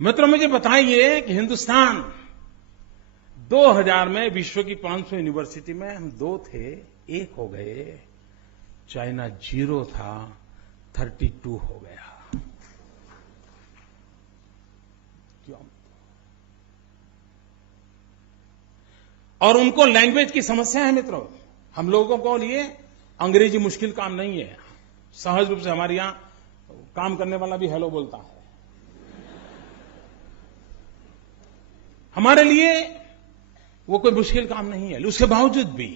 मित्रों, मुझे बताइए कि हिंदुस्तान 2000 में विश्व की 500 यूनिवर्सिटी में हम 2 थे, 1 हो गए। चाइना 0 था, 32 हो गया। क्यों? और उनको लैंग्वेज की समस्या है मित्रों। हम लोगों को लिए अंग्रेजी मुश्किल काम नहीं है। सहज रूप से हमारे यहां काम करने वाला भी हेलो बोलता है। हमारे लिए वो कोई मुश्किल काम नहीं है। उसके बावजूद भी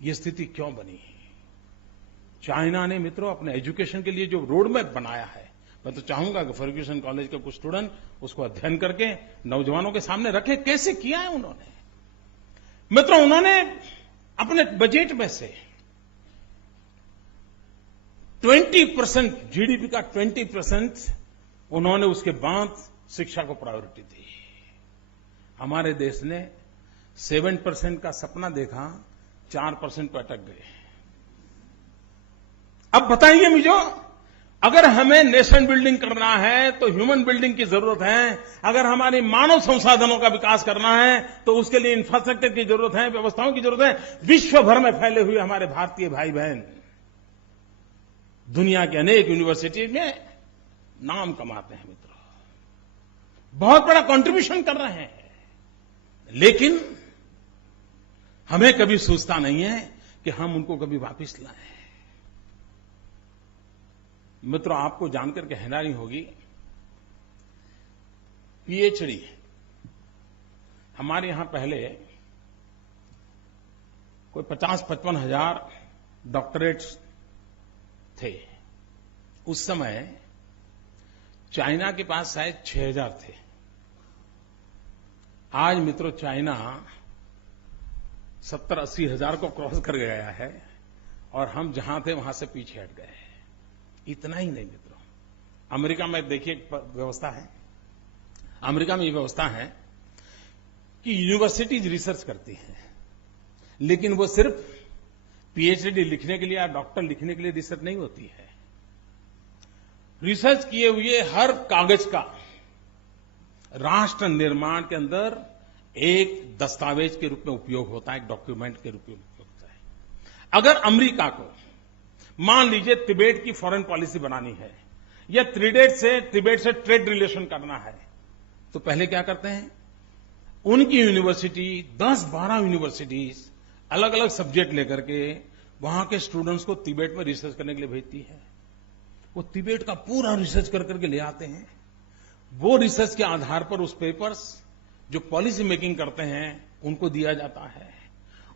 ये स्थिति क्यों बनी? चाइना ने मित्रों अपने एजुकेशन के लिए जो रोड मैप बनाया है, मैं तो चाहूंगा कि फर्ग्यूसन कॉलेज के कुछ स्टूडेंट उसको अध्ययन करके नौजवानों के सामने रखे। कैसे किया है उन्होंने? मित्रों, उन्होंने अपने बजट में से 20% जीडीपी का 20% उन्होंने उसके बाद शिक्षा को प्रायोरिटी दी। हमारे देश ने 7% का सपना देखा, 4% पर अटक गए। अब बताइए मुझे, अगर हमें नेशन बिल्डिंग करना है तो ह्यूमन बिल्डिंग की जरूरत है। अगर हमारे मानव संसाधनों का विकास करना है तो उसके लिए इंफ्रास्ट्रक्चर की जरूरत है, व्यवस्थाओं की जरूरत है। विश्व भर में फैले हुए हमारे भारतीय भाई बहन दुनिया के अनेक यूनिवर्सिटी में नाम कमाते हैं मित्रों, बहुत बड़ा कंट्रीब्यूशन कर रहे हैं, लेकिन हमें कभी सोचता नहीं है कि हम उनको कभी वापस लाएं। मित्रों, आपको जानकर के हैरानी होगी, पीएचडी हमारे यहां पहले कोई 50-55 हजार डॉक्टरेट्स थे। उस समय चाइना के पास शायद 6000 थे। आज मित्रों चाइना 70-80 हजार को क्रॉस कर गया है और हम जहां थे वहां से पीछे हट गए। इतना ही नहीं मित्रों, अमेरिका में देखिए व्यवस्था है, अमेरिका में ये व्यवस्था है कि यूनिवर्सिटीज रिसर्च करती हैं, लेकिन वो सिर्फ पीएचडी लिखने के लिए या डॉक्टर लिखने के लिए रिसर्च नहीं होती है। रिसर्च किए हुए हर कागज का राष्ट्र निर्माण के अंदर एक दस्तावेज के रूप में उपयोग होता है, एक डॉक्यूमेंट के रूप में उपयोग होता है। अगर अमेरिका को मान लीजिए तिबेट की फॉरेन पॉलिसी बनानी है या तिबेट से ट्रेड रिलेशन करना है, तो पहले क्या करते हैं, उनकी यूनिवर्सिटी 10-12 यूनिवर्सिटीज अलग अलग सब्जेक्ट लेकर के वहां के स्टूडेंट्स को तिबेट में रिसर्च करने के लिए भेजती है। वो तिबेट का पूरा रिसर्च कर करके ले आते हैं। वो रिसर्च के आधार पर उस पेपर्स जो पॉलिसी मेकिंग करते हैं उनको दिया जाता है।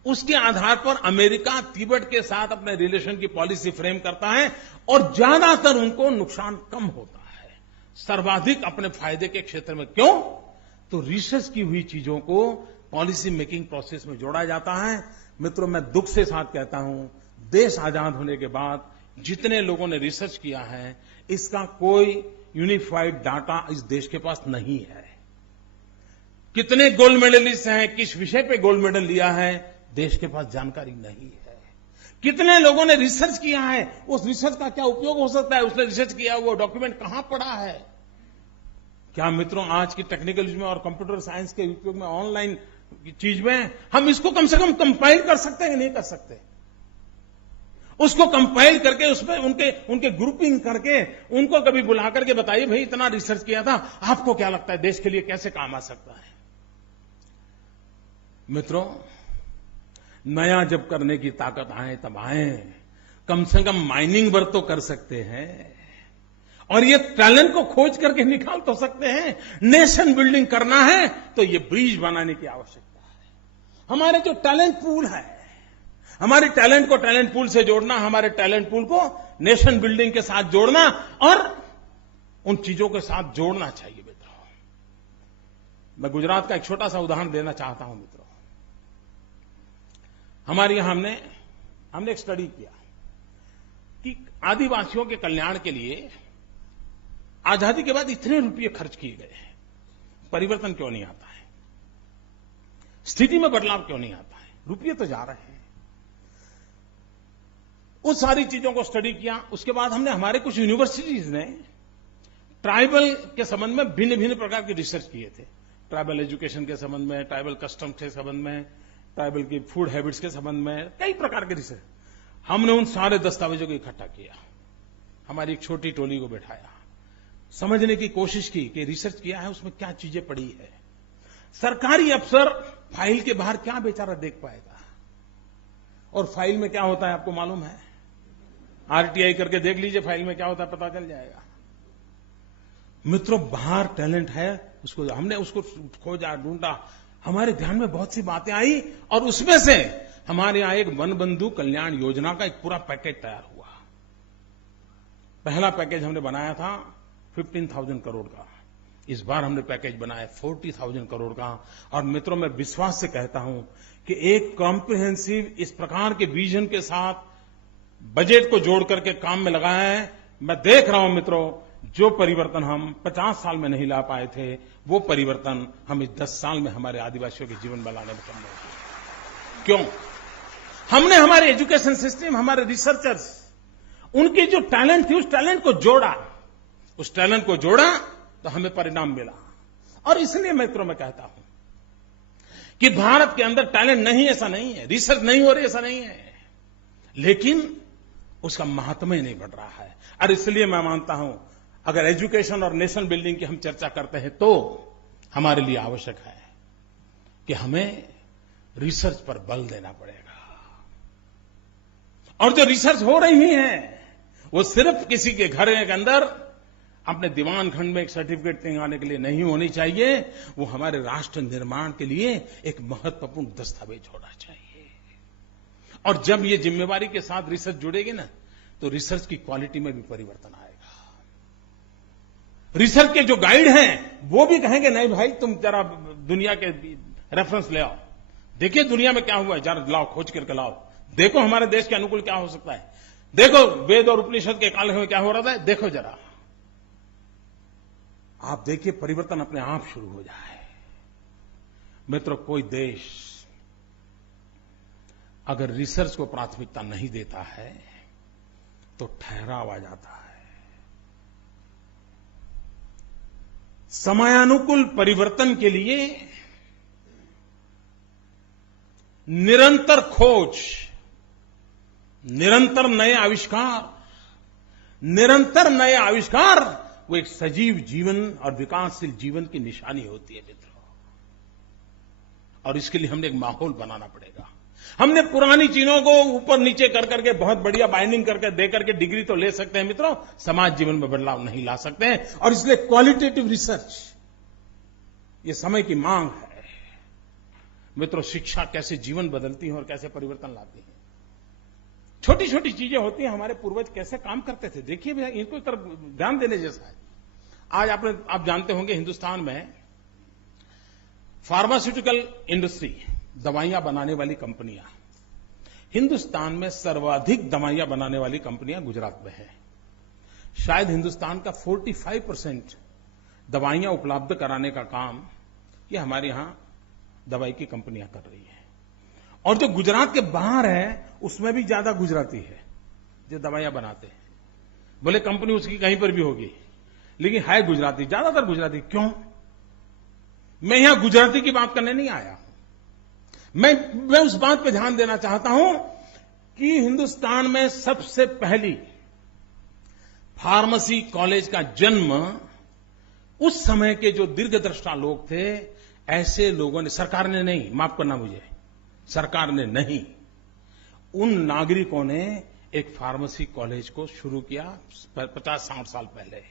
उसके आधार पर अमेरिका तिब्बत के साथ अपने रिलेशन की पॉलिसी फ्रेम करता है और ज्यादातर उनको नुकसान कम होता है, सर्वाधिक अपने फायदे के क्षेत्र में। क्यों? तो रिसर्च की हुई चीजों को पॉलिसी मेकिंग प्रोसेस में जोड़ा जाता है। मित्रों, मैं दुख से साथ कहता हूं, देश आजाद होने के बाद जितने लोगों ने रिसर्च किया है, इसका कोई यूनिफाइड डाटा इस देश के पास नहीं है। कितने गोल्ड मेडलिस्ट हैं, किस विषय पे गोल्ड मेडल लिया है, देश के पास जानकारी नहीं है। कितने लोगों ने रिसर्च किया है, उस रिसर्च का क्या उपयोग हो सकता है, उसने रिसर्च किया वो डॉक्यूमेंट कहां पड़ा है। क्या मित्रों, आज की टेक्निकल युग में और कंप्यूटर साइंस के उपयोग में ऑनलाइन चीज में हम इसको कम से कम कंपाइल कर सकते हैं कि नहीं कर सकते? उसको कंपाइल करके उसमें उनके ग्रुपिंग करके उनको कभी बुला करके बताइए भाई इतना रिसर्च किया था, आपको क्या लगता है देश के लिए कैसे काम आ सकता है? मित्रों, नया जब करने की ताकत आए तब आए, कम से कम माइनिंग वर्क तो कर सकते हैं और ये टैलेंट को खोज करके निकाल तो सकते हैं। नेशन बिल्डिंग करना है तो ये ब्रिज बनाने की आवश्यकता है। हमारे जो टैलेंट पूल है, हमारे टैलेंट को टैलेंट पूल से जोड़ना, हमारे टैलेंट पूल को नेशन बिल्डिंग के साथ जोड़ना और उन चीजों के साथ जोड़ना चाहिए। मित्रों, मैं गुजरात का एक छोटा सा उदाहरण देना चाहता हूं। मित्रों, हमारे यहां हमने एक स्टडी किया कि आदिवासियों के कल्याण के लिए आजादी के बाद इतने रुपये खर्च किए गए, परिवर्तन क्यों नहीं आता है? स्थिति में बदलाव क्यों नहीं आता है? रुपये तो जा रहे हैं। उस सारी चीजों को स्टडी किया। उसके बाद हमने हमारे कुछ यूनिवर्सिटीज ने ट्राइबल के संबंध में भिन्न भिन्न प्रकार की रिसर्च किए थे। ट्राइबल एजुकेशन के संबंध में, ट्राइबल कस्टम के संबंध में, ट्राइबल की फूड हैबिट्स के संबंध में, कई प्रकार के रिसर्च। हमने उन सारे दस्तावेजों को इकट्ठा किया, हमारी एक छोटी टोली को बैठाया, समझने की कोशिश की कि रिसर्च किया है उसमें क्या चीजें पड़ी है। सरकारी अफसर फाइल के बाहर क्या बेचारा देख पाएगा? और फाइल में क्या होता है आपको मालूम है? आरटीआई करके देख लीजिए फाइल में क्या होता है, पता चल जाएगा। मित्रों, बाहर टैलेंट है, हमने उसको खोजा, ढूंढा, हमारे ध्यान में बहुत सी बातें आई और उसमें से हमारे यहां एक वन बंधु कल्याण योजना का एक पूरा पैकेज तैयार हुआ। पहला पैकेज हमने बनाया था 15,000 करोड़ का। इस बार हमने पैकेज बनाया 40,000 करोड़ का। और मित्रों, मैं विश्वास से कहता हूं कि एक कॉम्प्रिहेंसिव इस प्रकार के विजन के साथ बजट को जोड़ करके काम में लगाया है। मैं देख रहा हूं मित्रों, जो परिवर्तन हम 50 साल में नहीं ला पाए थे, वो परिवर्तन हम इस 10 साल में हमारे आदिवासियों के जीवन में लाने में सक्षम होंगे। क्यों? हमने हमारे एजुकेशन सिस्टम, हमारे रिसर्चर्स, उनकी जो टैलेंट थी उस टैलेंट को जोड़ा, उस टैलेंट को जोड़ा तो हमें परिणाम मिला। और इसलिए मित्रों मैं कहता हूं कि भारत के अंदर टैलेंट नहीं, ऐसा नहीं है, रिसर्च नहीं हो रही ऐसा नहीं है, लेकिन उसका महात्म्य नहीं बढ़ रहा है। और इसलिए मैं मानता हूं अगर एजुकेशन और नेशन बिल्डिंग की हम चर्चा करते हैं तो हमारे लिए आवश्यक है कि हमें रिसर्च पर बल देना पड़ेगा। और जो रिसर्च हो रही है वो सिर्फ किसी के घर के अंदर अपने दीवान खंड में एक सर्टिफिकेट दिखाने के लिए नहीं होनी चाहिए, वो हमारे राष्ट्र निर्माण के लिए एक महत्वपूर्ण दस्तावेज होना चाहिए। और जब ये जिम्मेवारी के साथ रिसर्च जुड़ेगी ना, तो रिसर्च की क्वालिटी में भी परिवर्तन आएगा। रिसर्च के जो गाइड हैं वो भी कहेंगे नहीं भाई तुम जरा दुनिया के रेफरेंस ले आओ, देखिए दुनिया में क्या हुआ है, जरा लाओ, खोज करके लाओ, देखो हमारे देश के अनुकूल क्या हो सकता है, देखो वेद और उपनिषद के काल में क्या हो रहा था, देखो जरा। आप देखिए परिवर्तन अपने आप शुरू हो जाए। मित्रों, कोई देश अगर रिसर्च को प्राथमिकता नहीं देता है तो ठहराव आ जाता है। समयानुकूल परिवर्तन के लिए निरंतर खोज, निरंतर नए आविष्कार वो एक सजीव जीवन और विकासशील जीवन की निशानी होती है मित्रों। और इसके लिए हमने एक माहौल बनाना पड़ेगा। हमने पुरानी चीजों को ऊपर नीचे कर करके बहुत बढ़िया बाइंडिंग करके दे करके डिग्री तो ले सकते हैं मित्रों, समाज जीवन में बदलाव नहीं ला सकते हैं। और इसलिए क्वालिटेटिव रिसर्च ये समय की मांग है। मित्रों, शिक्षा कैसे जीवन बदलती है और कैसे परिवर्तन लाती है। छोटी छोटी चीजें होती हैं, हमारे पूर्वज कैसे काम करते थे, देखिए भैया, इनको तरफ ध्यान देने जैसा है। आज आप जानते होंगे हिंदुस्तान में फार्मास्यूटिकल इंडस्ट्री, दवाइयां बनाने वाली कंपनियां, हिंदुस्तान में सर्वाधिक दवाइयां बनाने वाली कंपनियां गुजरात में है। शायद हिंदुस्तान का 45% दवाइयां उपलब्ध कराने का काम ये हमारे यहां दवाई की कंपनियां कर रही है। और जो गुजरात के बाहर है उसमें भी ज्यादा गुजराती है जो दवाइयां बनाते हैं। बोले कंपनी उसकी कहीं पर भी होगी, लेकिन है गुजराती, ज्यादातर गुजराती। क्यों? मैं यहां गुजराती की बात करने नहीं आया। मैं उस बात पे ध्यान देना चाहता हूं कि हिंदुस्तान में सबसे पहली फार्मेसी कॉलेज का जन्म उस समय के जो दीर्घदृष्टा लोग थे, ऐसे लोगों ने, सरकार ने नहीं, माफ करना मुझे, सरकार ने नहीं, उन नागरिकों ने एक फार्मेसी कॉलेज को शुरू किया 50-60 साल पहले।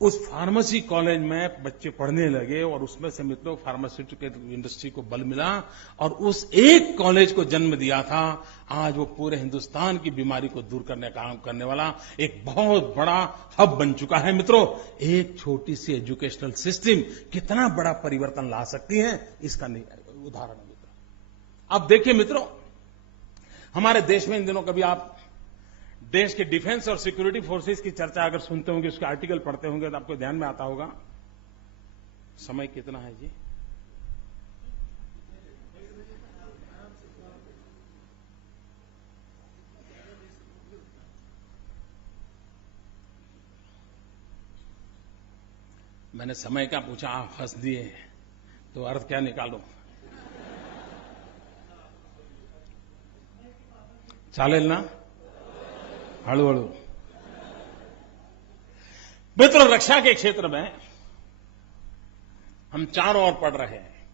उस फार्मेसी कॉलेज में बच्चे पढ़ने लगे और उसमें से मित्रों फार्मास्यूटिकल इंडस्ट्री को बल मिला और उस एक कॉलेज को जन्म दिया था। आज वो पूरे हिंदुस्तान की बीमारी को दूर करने का काम करने वाला एक बहुत बड़ा हब बन चुका है। मित्रों, एक छोटी सी एजुकेशनल सिस्टम कितना बड़ा परिवर्तन ला सकती है, इसका उदाहरण है मित्रों। अब देखिए मित्रों, हमारे देश में इन दिनों कभी आप देश के डिफेंस और सिक्योरिटी फोर्सेस की चर्चा अगर सुनते होंगे, उसके आर्टिकल पढ़ते होंगे, तो आपको ध्यान में आता होगा। समय कितना है जी? मैंने समय का पूछा, आप हंस दिए, तो अर्थ क्या निकालूं? चालेल ना? हळू-हळू। मित्रों, रक्षा के क्षेत्र में हम चारों ओर पढ़ रहे हैं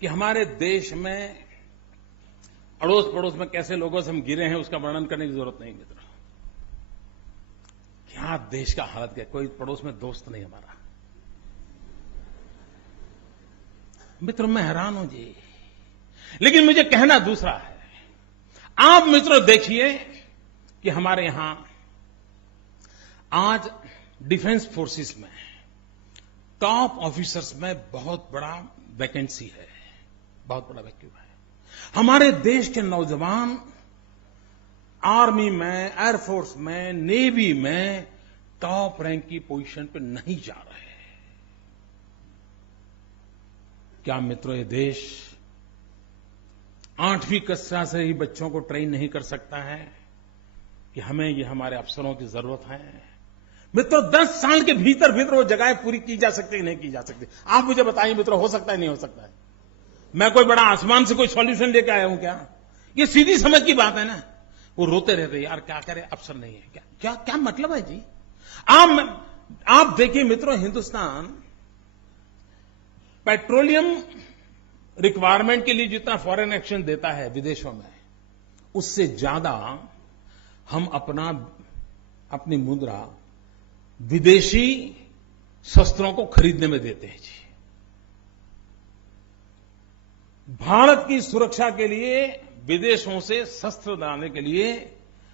कि हमारे देश में अड़ोस पड़ोस में कैसे लोगों से हम गिरे हैं, उसका वर्णन करने की जरूरत नहीं। मित्रों, क्या देश का हालत क्या, कोई पड़ोस में दोस्त नहीं हमारा। मित्रों, मैं हैरान हूं जी, लेकिन मुझे कहना दूसरा है। आप मित्रों देखिए कि हमारे यहां आज डिफेंस फोर्सेस में टॉप ऑफिसर्स में बहुत बड़ा वैकेंसी है, बहुत बड़ा वैक्यूम है। हमारे देश के नौजवान आर्मी में, एयरफोर्स में, नेवी में टॉप रैंक की पोजीशन पर नहीं जा रहे। क्या मित्रों, ये देश 8वीं कक्षा से ही बच्चों को ट्रेन नहीं कर सकता है कि हमें ये हमारे अफसरों की जरूरत है? मित्रों, 10 साल के भीतर वो जगहें पूरी की जा सकती है, नहीं की जा सकती? आप मुझे बताइए मित्रों, हो सकता है नहीं हो सकता है? मैं कोई बड़ा आसमान से कोई सॉल्यूशन लेके आया हूं क्या? ये सीधी समझ की बात है ना। वो रोते रहते, यार क्या करे, अफसर नहीं है, क्या क्या क्या मतलब है जी? आप देखिए मित्रों, हिंदुस्तान पेट्रोलियम रिक्वायरमेंट के लिए जितना फॉरेन एक्सचेंज देता है विदेशों में, उससे ज्यादा हम अपनी मुद्रा विदेशी शस्त्रों को खरीदने में देते हैं जी। भारत की सुरक्षा के लिए विदेशों से शस्त्र लाने के लिए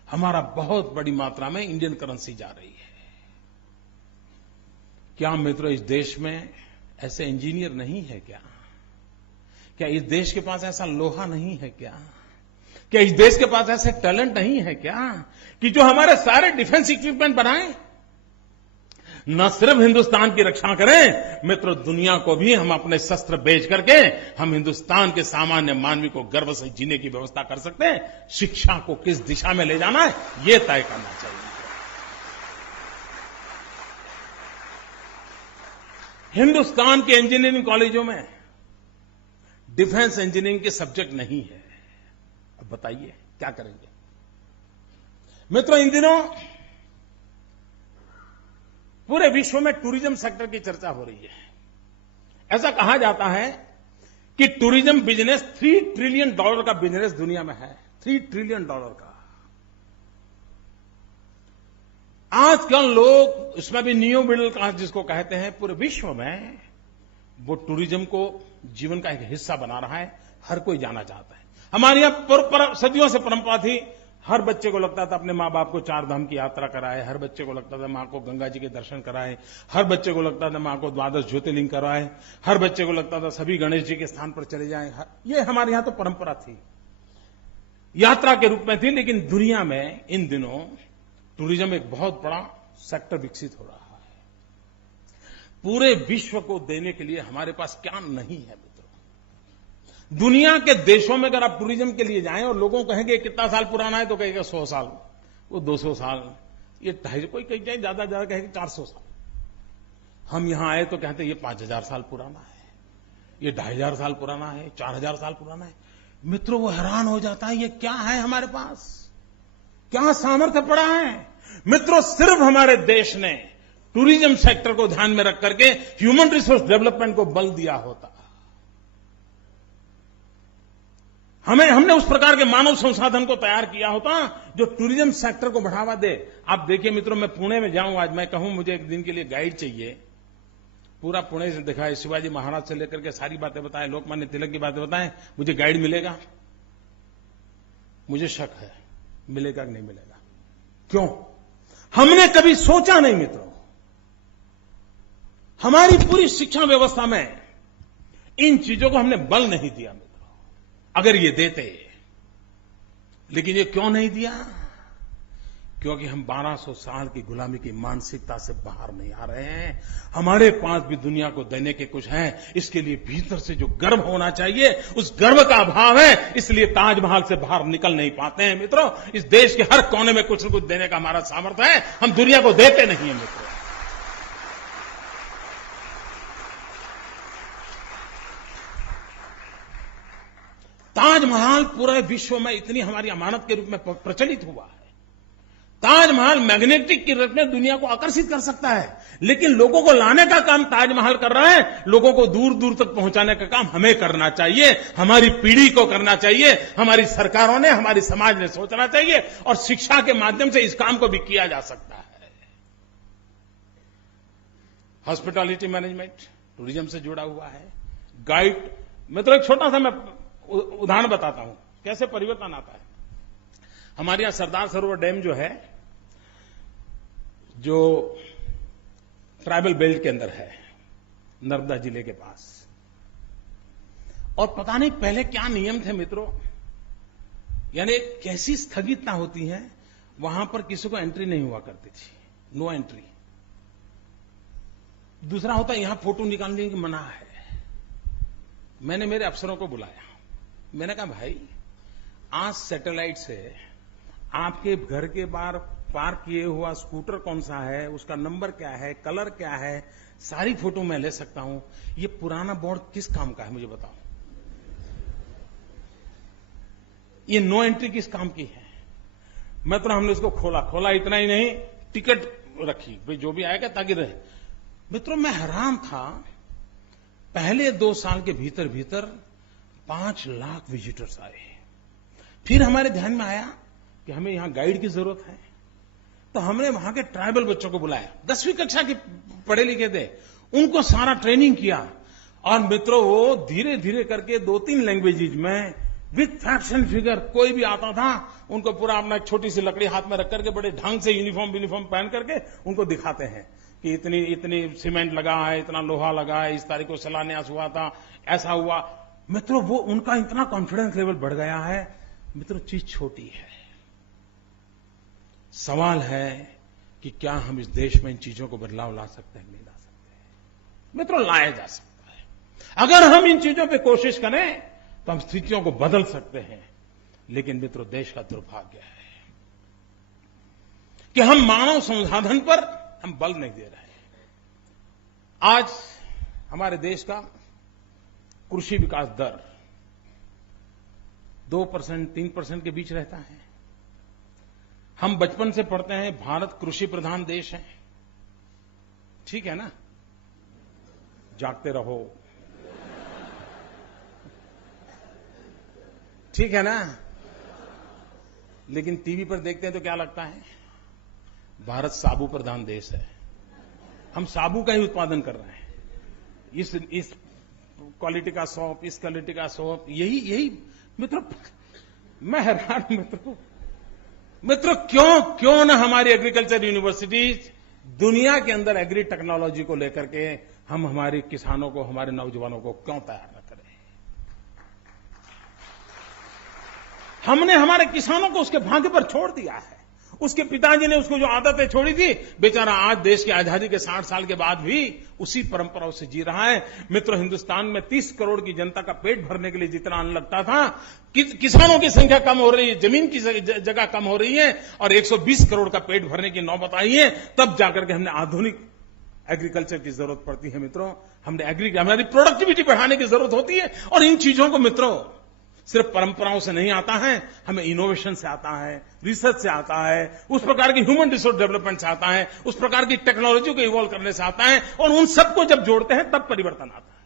हमारा बहुत बड़ी मात्रा में इंडियन करेंसी जा रही है। क्या मित्रों, इस देश में ऐसे इंजीनियर नहीं है क्या? क्या इस देश के पास ऐसा लोहा नहीं है क्या? क्या इस देश के पास ऐसे टैलेंट नहीं है क्या कि जो हमारे सारे डिफेंस इक्विपमेंट बनाएं? न सिर्फ हिंदुस्तान की रक्षा करें मित्रों, दुनिया को भी हम अपने शस्त्र बेच करके हम हिंदुस्तान के सामान्य मानवी को गर्व से जीने की व्यवस्था कर सकते हैं। शिक्षा को किस दिशा में ले जाना है, ये तय करना चाहिए। हिंदुस्तान के इंजीनियरिंग कॉलेजों में डिफेंस इंजीनियरिंग के सब्जेक्ट नहीं है। अब बताइए क्या करेंगे? मित्रों, इन दिनों पूरे विश्व में टूरिज्म सेक्टर की चर्चा हो रही है। ऐसा कहा जाता है कि टूरिज्म बिजनेस $3 ट्रिलियन का बिजनेस दुनिया में है। $3 ट्रिलियन का। आजकल लोग, उसमें भी न्यू मिडिल क्लास जिसको कहते हैं, पूरे विश्व में वो टूरिज्म को जीवन का एक हिस्सा बना रहा है। हर कोई जाना चाहता है। हमारे यहां सदियों से परंपरा थी, हर बच्चे को लगता था अपने माँ बाप को 4 धाम की यात्रा कराए, हर बच्चे को लगता था माँ को गंगा जी के दर्शन कराए, हर बच्चे को लगता था माँ को 12 ज्योतिर्लिंग कराए, हर बच्चे को लगता था सभी गणेश जी के स्थान पर चले जाएं। ये हमारे यहां तो परंपरा थी, यात्रा के रूप में थी। लेकिन दुनिया में इन दिनों टूरिज्म एक बहुत बड़ा सेक्टर विकसित हो रहा है। पूरे विश्व को देने के लिए हमारे पास क्या नहीं है मित्रों? दुनिया के देशों में अगर आप टूरिज्म के लिए जाएं और लोगों को कहेंगे कितना साल पुराना है, तो कहेगा 100 साल, वो 200 साल, ये 250, कोई कहीं जाए ज्यादा कहेगा 400 साल। हम यहां आए तो कहते ये 5000 साल पुराना है, ये 2500 साल पुराना है, 4000 साल पुराना है। मित्रों, वो हैरान हो जाता है, ये क्या है हमारे पास, क्या सामर्थ्य पड़ा है। मित्रों, सिर्फ हमारे देश ने टूरिज्म सेक्टर को ध्यान में रख करके ह्यूमन रिसोर्स डेवलपमेंट को बल दिया होता, हमने उस प्रकार के मानव संसाधन को तैयार किया होता जो टूरिज्म सेक्टर को बढ़ावा दे। आप देखिए मित्रों, मैं पुणे में जाऊं, आज मैं कहूं मुझे एक दिन के लिए गाइड चाहिए, पूरा पुणे से दिखाए, शिवाजी महाराज से लेकर के सारी बातें बताएं, लोकमान्य तिलक की बातें बताएं, मुझे गाइड मिलेगा? मुझे शक है मिलेगा कि नहीं मिलेगा। क्यों? हमने कभी सोचा नहीं मित्रों, हमारी पूरी शिक्षा व्यवस्था में इन चीजों को हमने बल नहीं दिया मित्रों। अगर ये देते, लेकिन ये क्यों नहीं दिया? क्योंकि हम 1200 साल की गुलामी की मानसिकता से बाहर नहीं आ रहे हैं। हमारे पास भी दुनिया को देने के कुछ है, इसके लिए भीतर से जो गर्व होना चाहिए, उस गर्व का अभाव है, इसलिए ताजमहल से बाहर निकल नहीं पाते हैं मित्रों। इस देश के हर कोने में कुछ न कुछ देने का हमारा सामर्थ्य है, हम दुनिया को देते नहीं है मित्रों। ताजमहल पूरे विश्व में इतनी हमारी अमानत के रूप में प्रचलित हुआ है। ताजमहल मैग्नेटिक की रूप में दुनिया को आकर्षित कर सकता है, लेकिन लोगों को लाने का काम ताजमहल कर रहा है, लोगों को दूर दूर तक पहुंचाने का काम हमें करना चाहिए, हमारी पीढ़ी को करना चाहिए, हमारी सरकारों ने, हमारी समाज ने सोचना चाहिए, और शिक्षा के माध्यम से इस काम को भी किया जा सकता है। हॉस्पिटैलिटी मैनेजमेंट टूरिज्म से जुड़ा हुआ है। गाइड, मतलब एक छोटा सा मैं उदाहरण बताता हूं कैसे परिवर्तन आता है। हमारे यहां सरदार सरोवर डैम जो है, जो ट्राइबल बेल्ट के अंदर है, नर्मदा जिले के पास, और पता नहीं पहले क्या नियम थे मित्रों, यानी कैसी स्थगितता होती है, वहां पर किसी को एंट्री नहीं हुआ करती थी, नो एंट्री। दूसरा होता यहां फोटो निकालने की मना है। मैंने मेरे अफसरों को बुलाया, मैंने कहा भाई, आज सैटेलाइट से आपके घर के बाहर पार्क किए हुआ स्कूटर कौन सा है, उसका नंबर क्या है, कलर क्या है, सारी फोटो मैं ले सकता हूं। ये पुराना बोर्ड किस काम का है मुझे बताओ? ये नो एंट्री किस काम की है? मतलब हमने इसको खोला, इतना ही नहीं, टिकट रखी, भाई जो भी आएगा ताकि रहे। मित्रों, मैं हैरान था, पहले 2 साल के भीतर भीतर 5 लाख विजिटर्स आए। फिर हमारे ध्यान में आया कि हमें यहां गाइड की जरूरत है, तो हमने वहां के ट्राइबल बच्चों को बुलाया, 10वीं कक्षा के पढ़े लिखे थे, उनको सारा ट्रेनिंग किया, और मित्रों वो धीरे धीरे करके 2-3 लैंग्वेजेज में विथ फैक्ट्स एंड फिगर, कोई भी आता था उनको पूरा अपना एक छोटी सी लकड़ी हाथ में रख करके बड़े ढंग से यूनिफॉर्म पहन करके उनको दिखाते हैं कि इतनी सीमेंट लगा है, इतना लोहा लगा है, इस तारीख को शिलान्यास हुआ था, ऐसा हुआ। मित्रों, वो उनका इतना कॉन्फिडेंस लेवल बढ़ गया है। मित्रों, चीज छोटी है, सवाल है कि क्या हम इस देश में इन चीजों को बदलाव ला सकते हैं, नहीं ला सकते? मित्रों, लाया जा सकता है। अगर हम इन चीजों पे कोशिश करें तो हम स्थितियों को बदल सकते हैं। लेकिन मित्रों, देश का दुर्भाग्य है कि हम मानव संसाधन पर हम बल नहीं दे रहे हैं। आज हमारे देश का कृषि विकास दर 2%, 3% के बीच रहता है। हम बचपन से पढ़ते हैं भारत कृषि प्रधान देश है, ठीक है ना? जागते रहो, ठीक है ना? लेकिन टीवी पर देखते हैं तो क्या लगता है? भारत साबु प्रधान देश है, हम साबु का ही उत्पादन कर रहे हैं। इस क्वालिटी का सोप, इस क्वालिटी का सोप, यही मित्रों, मैं हैरान मित्रों, क्यों ना हमारी एग्रीकल्चर यूनिवर्सिटीज दुनिया के अंदर एग्री टेक्नोलॉजी को लेकर के हम हमारे किसानों को, हमारे नौजवानों को क्यों तैयार न करें? हमने हमारे किसानों को उसके भाग्य पर छोड़ दिया है। उसके पिताजी ने उसको जो आदतें छोड़ी थी, बेचारा आज देश की आजादी के 60 साल के बाद भी उसी परंपराओं से जी रहा है। मित्रों, हिंदुस्तान में 30 करोड़ की जनता का पेट भरने के लिए जितना अन्न लगता था, किसानों की संख्या कम हो रही है, जमीन की जगह कम हो रही है, और 120 करोड़ का पेट भरने की नौबत आई है। तब जाकर के हमने आधुनिक एग्रीकल्चर की जरूरत पड़ती है मित्रों, हमारी प्रोडक्टिविटी बढ़ाने की जरूरत होती है। और इन चीजों को मित्रों सिर्फ परंपराओं से नहीं आता है, हमें इनोवेशन से आता है, रिसर्च से आता है, उस प्रकार की ह्यूमन रिसोर्स डेवलपमेंट से आता है, उस प्रकार की टेक्नोलॉजी को इवॉल्व करने से आता है, और उन सबको जब जोड़ते हैं तब परिवर्तन आता है।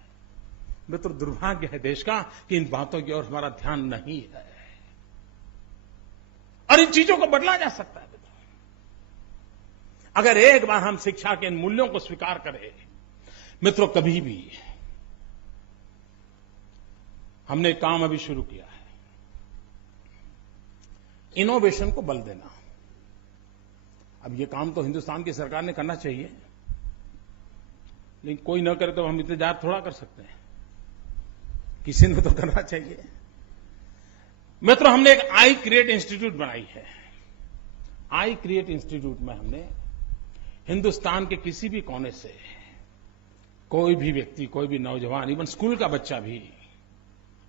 मित्रों, दुर्भाग्य है देश का कि इन बातों की ओर हमारा ध्यान नहीं है, और इन चीजों को बदला जा सकता है मित्रों, अगर एक बार हम शिक्षा के इन मूल्यों को स्वीकार करें। मित्रों, कभी भी हमने एक काम अभी शुरू किया है, इनोवेशन को बल देना। अब ये काम तो हिंदुस्तान की सरकार ने करना चाहिए, लेकिन कोई न करे तो हम इंतजार थोड़ा कर सकते हैं, किसी ने तो करना चाहिए। मित्रों, हमने एक आई क्रिएट इंस्टीट्यूट बनाई है। आई क्रिएट इंस्टीट्यूट में हमने हिंदुस्तान के किसी भी कोने से कोई भी व्यक्ति, कोई भी नौजवान, इवन स्कूल का बच्चा भी,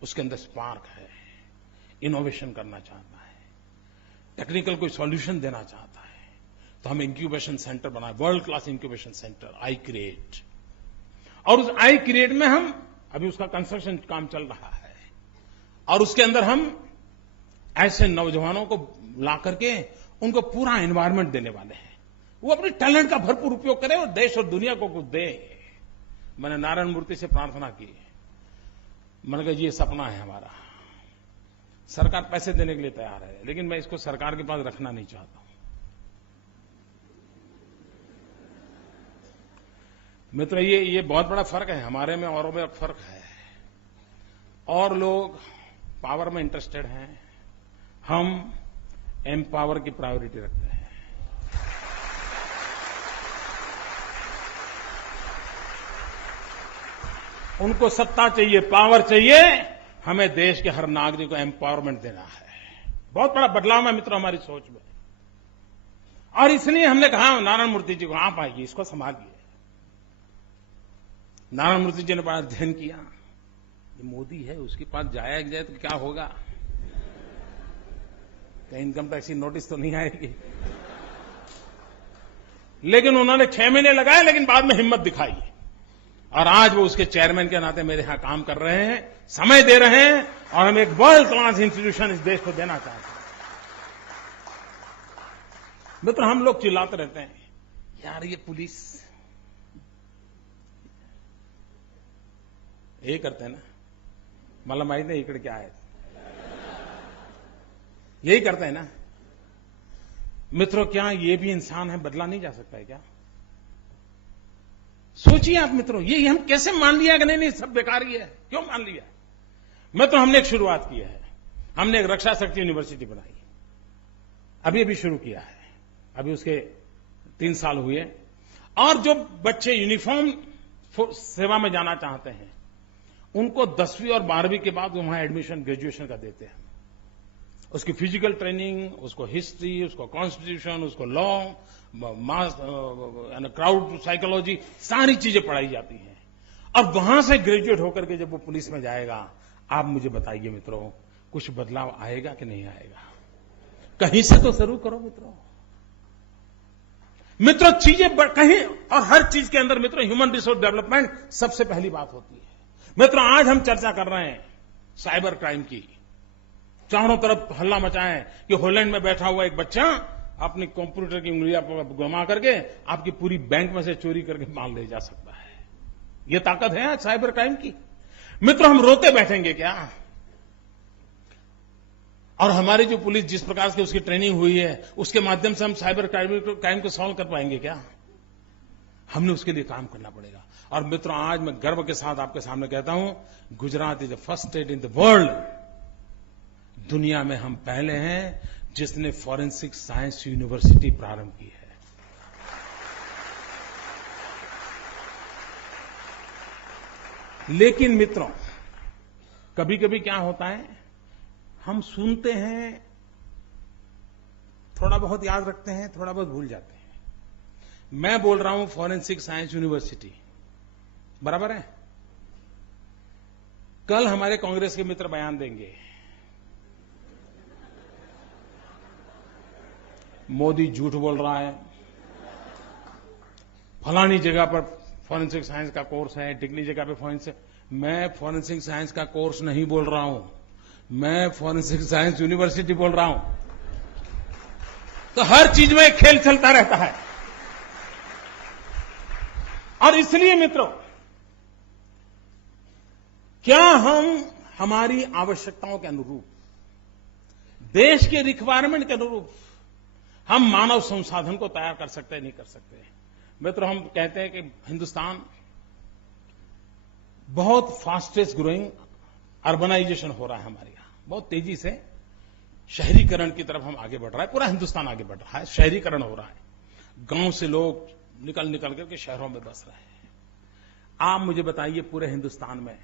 उसके अंदर स्पार्क है, इनोवेशन करना चाहता है, टेक्निकल कोई सॉल्यूशन देना चाहता है, तो हम इंक्यूबेशन सेंटर बनाए, world class incubation centre I create. और उस आई क्रिएट में हम अभी उसका कंस्ट्रक्शन काम चल रहा है, और उसके अंदर हम ऐसे नौजवानों को ला करके उनको पूरा एनवायरमेंट देने वाले हैं, वो अपने टैलेंट का भरपूर उपयोग करें और देश और दुनिया को कुछ दे। मैंने नारायण मूर्ति से प्रार्थना की, मैंने कहा ये सपना है हमारा, सरकार पैसे देने के लिए तैयार है, लेकिन मैं इसको सरकार के पास रखना नहीं चाहता हूं। मित्र, ये बहुत बड़ा फर्क है हमारे में, औरों में फर्क है। और लोग पावर में इंटरेस्टेड हैं, हम एम्पावर की प्रायोरिटी रखते हैं। उनको सत्ता चाहिए, पावर चाहिए, हमें देश के हर नागरिक को एम्पावरमेंट देना है। बहुत बड़ा बदलाव है मित्रों हमारी सोच में, और इसलिए हमने कहा नारायण मूर्ति जी को, आप आइए, इसको संभालिए। नारायण मूर्ति जी ने बड़ा अध्ययन किया, ये मोदी है, उसके पास जाया जाए तो क्या होगा, कहीं इनकम टैक्स की नोटिस तो नहीं आएगी। लेकिन उन्होंने 6 महीने लगाए, लेकिन बाद में हिम्मत दिखाई, और आज वो उसके चेयरमैन के नाते मेरे यहां काम कर रहे हैं, समय दे रहे हैं, और हम एक वर्ल्ड क्लास इंस्टीट्यूशन इस देश को देना चाहते हैं। मित्र, हम लोग चिल्लाते रहते हैं, यार ये पुलिस ये करते हैं ना, मला माहित नाही इकडे क्या है, यही करते हैं ना। मित्रों, क्या ये भी इंसान है, बदला नहीं जा सकता है क्या? सोचिए आप मित्रों, ये हम कैसे मान लिया कि नहीं सब बेकार ही है, क्यों मान लिया? मित्रों, हमने एक शुरुआत की है, हमने एक रक्षा शक्ति यूनिवर्सिटी बनाई, अभी शुरू किया है, अभी उसके 3 साल हुए। और जो बच्चे यूनिफॉर्म सेवा में जाना चाहते हैं, उनको 10वीं और 12वीं के बाद वहां एडमिशन ग्रेजुएशन का देते हैं। उसकी फिजिकल ट्रेनिंग, उसको हिस्ट्री, उसको कॉन्स्टिट्यूशन, उसको लॉ, क्राउड साइकोलॉजी, सारी चीजें पढ़ाई जाती हैं। और वहां से ग्रेजुएट होकर के जब वो पुलिस में जाएगा, आप मुझे बताइए मित्रों, कुछ बदलाव आएगा कि नहीं आएगा? कहीं से तो शुरू करो मित्रों। मित्रों, चीजें कहीं, और हर चीज के अंदर मित्रों ह्यूमन रिसोर्स डेवलपमेंट सबसे पहली बात होती है। मित्रों, आज हम चर्चा कर रहे हैं साइबर क्राइम की, चारों तरफ हल्ला मचाएं कि हॉलैंड में बैठा हुआ एक बच्चा अपनी कंप्यूटर की उंगलियां घुमा करके आपकी पूरी बैंक में से चोरी करके माल ले जा सकता है। ये ताकत है आज साइबर क्राइम की। मित्रों, हम रोते बैठेंगे क्या? और हमारी जो पुलिस जिस प्रकार से उसकी ट्रेनिंग हुई है, उसके माध्यम से हम साइबर क्राइम को सॉल्व कर पाएंगे क्या? हमने उसके लिए काम करना पड़ेगा। और मित्रों, आज मैं गर्व के साथ आपके सामने कहता हूं, Gujarat is the first state in the world, दुनिया में हम पहले हैं जिसने फॉरेंसिक साइंस यूनिवर्सिटी प्रारंभ की है। लेकिन मित्रों, कभी कभी क्या होता है, हम सुनते हैं, थोड़ा बहुत याद रखते हैं, थोड़ा बहुत भूल जाते हैं। मैं बोल रहा हूं फॉरेंसिक साइंस यूनिवर्सिटी, बराबर है? कल हमारे कांग्रेस के मित्र बयान देंगे, मोदी झूठ बोल रहा है, फलानी जगह पर फॉरेंसिक साइंस का कोर्स है, टिकली जगह पे फॉरेंसिक। मैं फॉरेंसिक साइंस का कोर्स नहीं बोल रहा हूं, मैं फॉरेंसिक साइंस यूनिवर्सिटी बोल रहा हूं। तो हर चीज में खेल चलता रहता है। और इसलिए मित्रों, क्या हम हमारी आवश्यकताओं के अनुरूप, देश के रिक्वायरमेंट के अनुरूप हम मानव संसाधन को तैयार कर सकते हैं, नहीं कर सकते? मित्रों, हम कहते हैं कि हिंदुस्तान बहुत फास्टेस्ट ग्रोइंग अर्बनाइजेशन हो रहा है हमारे यहां, बहुत तेजी से शहरीकरण की तरफ हम आगे बढ़ रहा है। पूरा हिंदुस्तान आगे बढ़ रहा है, शहरीकरण हो रहा है। गांव से लोग निकल निकल करके शहरों में बस रहे हैं। आप मुझे बताइए, पूरे हिंदुस्तान में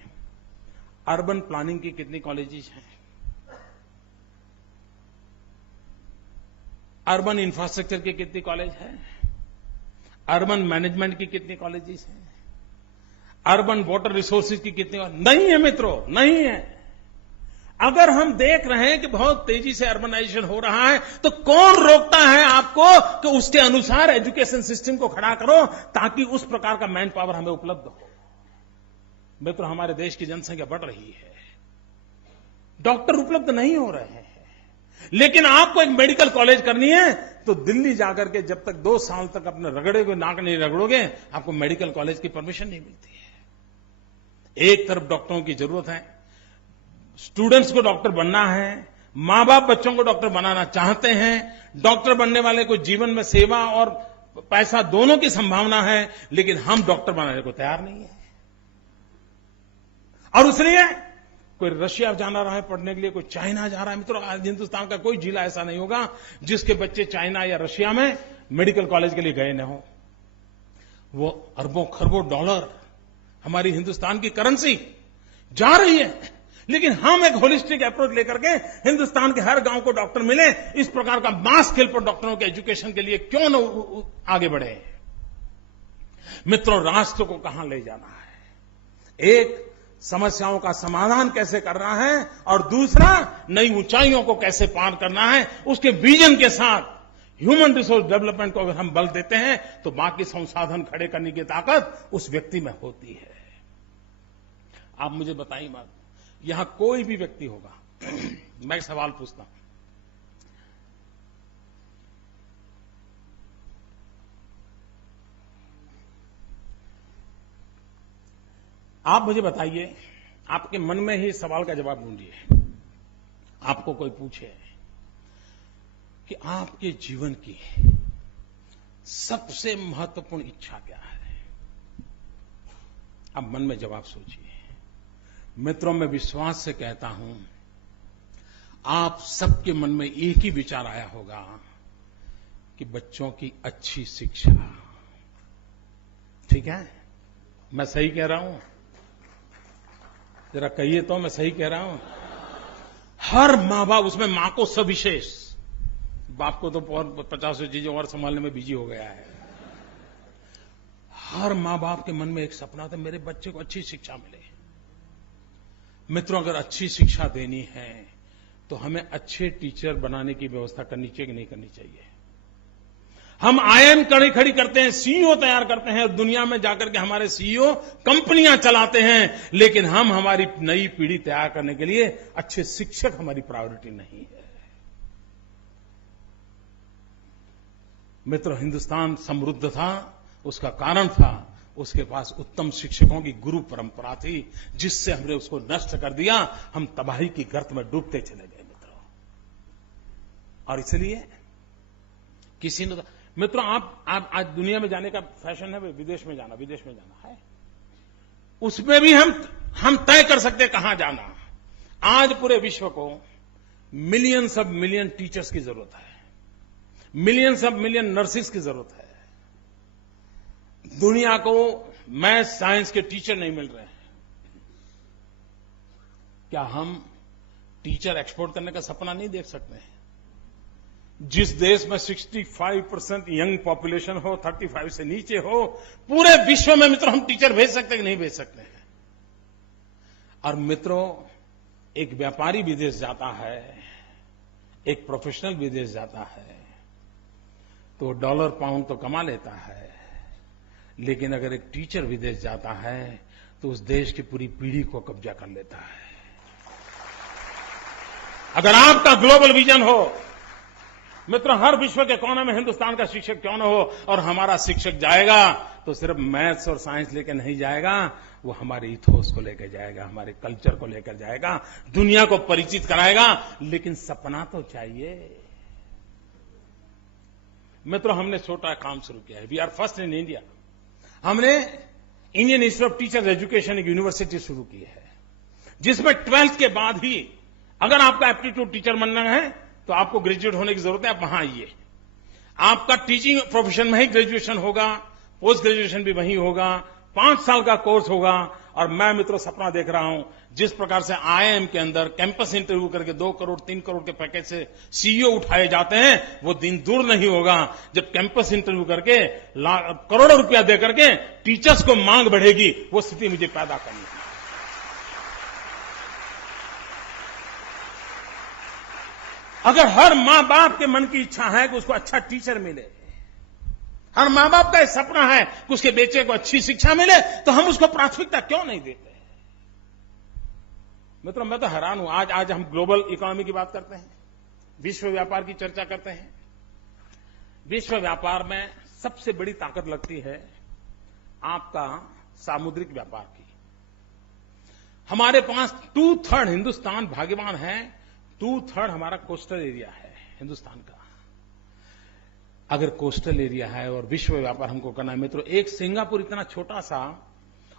अर्बन प्लानिंग की कितनी कॉलेजेस हैं? अर्बन इंफ्रास्ट्रक्चर की कितनी कॉलेज है? अर्बन मैनेजमेंट की कितनी कॉलेजेस हैं? अर्बन वाटर रिसोर्सेज की कितनी? नहीं है मित्रों, नहीं है। अगर हम देख रहे हैं कि बहुत तेजी से अर्बनाइजेशन हो रहा है, तो कौन रोकता है आपको कि उसके अनुसार एजुकेशन सिस्टम को खड़ा करो, ताकि उस प्रकार का मैन पावर हमें उपलब्ध हो। मित्रों, हमारे देश की जनसंख्या बढ़ रही है, डॉक्टर उपलब्ध नहीं हो रहे हैं, लेकिन आपको एक मेडिकल कॉलेज करनी है तो दिल्ली जाकर के जब तक 2 साल तक अपने रगड़े को नाक नहीं रगड़ोगे, आपको मेडिकल कॉलेज की परमिशन नहीं मिलती है। एक तरफ डॉक्टरों की जरूरत है, स्टूडेंट्स को डॉक्टर बनना है, मां बाप बच्चों को डॉक्टर बनाना चाहते हैं, डॉक्टर बनने वाले को जीवन में सेवा और पैसा दोनों की संभावना है, लेकिन हम डॉक्टर बनाने को तैयार नहीं है। और इसलिए कोई रशिया जाना रहा है पढ़ने के लिए, कोई चाइना जा रहा है। मित्रों, आज हिंदुस्तान का कोई जिला ऐसा नहीं होगा जिसके बच्चे चाइना या रशिया में मेडिकल कॉलेज के लिए गए न हो। वो अरबों खरबों डॉलर हमारी हिंदुस्तान की करेंसी जा रही है, लेकिन हम एक होलिस्टिक अप्रोच लेकर के हिंदुस्तान के हर गांव को डॉक्टर मिले, इस प्रकार का मास स्केल पर डॉक्टरों के एजुकेशन के लिए क्यों न आगे बढ़े? मित्रों, राष्ट्र को कहां ले जाना है, एक समस्याओं का समाधान कैसे करना है और दूसरा नई ऊंचाइयों को कैसे पार करना है, उसके विजन के साथ ह्यूमन रिसोर्स डेवलपमेंट को अगर हम बल देते हैं तो बाकी संसाधन खड़े करने की ताकत उस व्यक्ति में होती है। आप मुझे बताइए बात, यहां कोई भी व्यक्ति होगा, मैं एक सवाल पूछता हूं, आप मुझे बताइए, आपके मन में ही सवाल का जवाब ढूंढिए। आपको कोई पूछे कि आपके जीवन की सबसे महत्वपूर्ण इच्छा क्या है, आप मन में जवाब सोचिए। मित्रों, मैं विश्वास से कहता हूं, आप सबके मन में एक ही विचार आया होगा कि बच्चों की अच्छी शिक्षा। ठीक है? मैं सही कह रहा हूं? जरा कहिए तो मैं सही कह रहा हूं? हर मां बाप, उसमें मां को सविशेष, बाप को तो 50 चीजें और संभालने में बिजी हो गया है। हर मां बाप के मन में एक सपना था, मेरे बच्चे को अच्छी शिक्षा मिले। मित्रों, अगर अच्छी शिक्षा देनी है तो हमें अच्छे टीचर बनाने की व्यवस्था करनी चाहिए कि नहीं करनी चाहिए? हम आईएम खड़ी करते हैं, सीईओ तैयार करते हैं, दुनिया में जाकर के हमारे सीईओ कंपनियां चलाते हैं, लेकिन हम हमारी नई पीढ़ी तैयार करने के लिए अच्छे शिक्षक हमारी प्रायोरिटी नहीं है। मित्रों, हिंदुस्तान समृद्ध था, उसका कारण था उसके पास उत्तम शिक्षकों की गुरु परंपरा थी, जिससे हमने उसको नष्ट कर दिया, हम तबाही की गर्त में डूबते चले गए मित्रों। और इसलिए किसी ने, मित्रों, आप आज दुनिया में जाने का फैशन है, विदेश में जाना है, उसमें भी हम तय कर सकते हैं कहां जाना। आज पूरे विश्व को मिलियंस ऑफ मिलियन टीचर्स की जरूरत है, मिलियंस ऑफ मिलियन नर्सिस की जरूरत है। दुनिया को मैथ साइंस के टीचर नहीं मिल रहे हैं। क्या हम टीचर एक्सपोर्ट करने का सपना नहीं देख सकते हैं? जिस देश में 65% यंग पॉपुलेशन हो, 35 से नीचे हो, पूरे विश्व में मित्रों हम टीचर भेज सकते हैं कि नहीं भेज सकते हैं? और मित्रों, एक व्यापारी विदेश जाता है, एक प्रोफेशनल विदेश जाता है, तो डॉलर पाउंड तो कमा लेता है, लेकिन अगर एक टीचर विदेश जाता है तो उस देश की पूरी पीढ़ी को कब्जा कर लेता है। अगर आपका ग्लोबल विजन हो, मित्रों, हर विश्व के कोने में हिंदुस्तान का शिक्षक क्यों न हो, और हमारा शिक्षक जाएगा तो सिर्फ मैथ्स और साइंस लेकर नहीं जाएगा, वो हमारे इथोस को लेकर जाएगा, हमारे कल्चर को लेकर जाएगा, दुनिया को परिचित कराएगा। लेकिन सपना तो चाहिए। मित्रों, हमने छोटा काम शुरू किया है। We are first in India. हमने Indian Institute of Teachers Education एक यूनिवर्सिटी शुरू की है, जिसमें 12th के बाद ही अगर आपका एप्टीट्यूड टीचर बनना है तो आपको ग्रेजुएट होने की जरूरत है। आप वहां आइए। आपका टीचिंग प्रोफेशन में ही ग्रेजुएशन होगा, पोस्ट ग्रेजुएशन भी वहीं होगा, 5 साल का कोर्स होगा। और मैं मित्रों सपना देख रहा हूं, जिस प्रकार से IIM के अंदर कैंपस इंटरव्यू करके 2 करोड़ 3 करोड़ के पैकेज से CEO उठाए जाते हैं, वो दिन दूर नहीं होगा जब कैंपस इंटरव्यू करके करोड़ों रुपया दे करके टीचर्स को मांग बढ़ेगी। वो स्थिति मुझे पैदा करनी है। अगर हर मां बाप के मन की इच्छा है कि उसको अच्छा टीचर मिले, हर मां बाप का सपना है कि उसके बेटे को अच्छी शिक्षा मिले, तो हम उसको प्राथमिकता क्यों नहीं देते? मित्रों, मैं तो हैरान हूं। आज हम ग्लोबल इकोनॉमी की बात करते हैं, विश्व व्यापार की चर्चा करते हैं। विश्व व्यापार में सबसे बड़ी ताकत लगती है आपका सामुद्रिक व्यापार की। हमारे पास 2/3 हिंदुस्तान भाग्यवान है, 2/3 हमारा कोस्टल एरिया है हिंदुस्तान का। अगर कोस्टल एरिया है और विश्व व्यापार हमको करना है मित्रों, एक सिंगापुर इतना छोटा सा,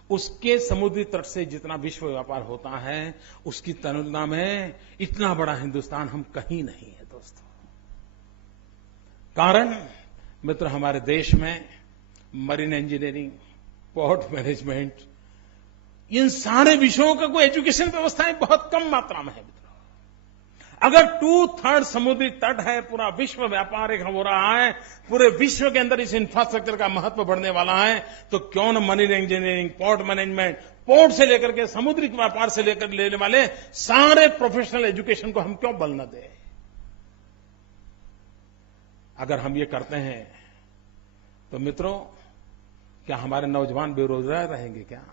उसके समुद्री तट से जितना विश्व व्यापार होता है, उसकी तुलना में इतना बड़ा हिंदुस्तान हम कहीं नहीं है दोस्तों। कारण मित्र, हमारे देश में मरीन इंजीनियरिंग, पोर्ट मैनेजमेंट, इन सारे विषयों का कोई एजुकेशन व्यवस्थाएं बहुत कम मात्रा में है। अगर 2/3 समुद्री तट है, पूरा विश्व व्यापार एक हो रहा है, पूरे विश्व के अंदर इस इंफ्रास्ट्रक्चर का महत्व बढ़ने वाला है, तो क्यों न marine engineering, port management, port से लेकर के समुद्री व्यापार से लेकर लेने वाले सारे प्रोफेशनल एजुकेशन को हम क्यों बल न दें? अगर हम ये करते हैं तो मित्रों, क्या हमारे नौजवान बेरोजगार रहेंगे क्या?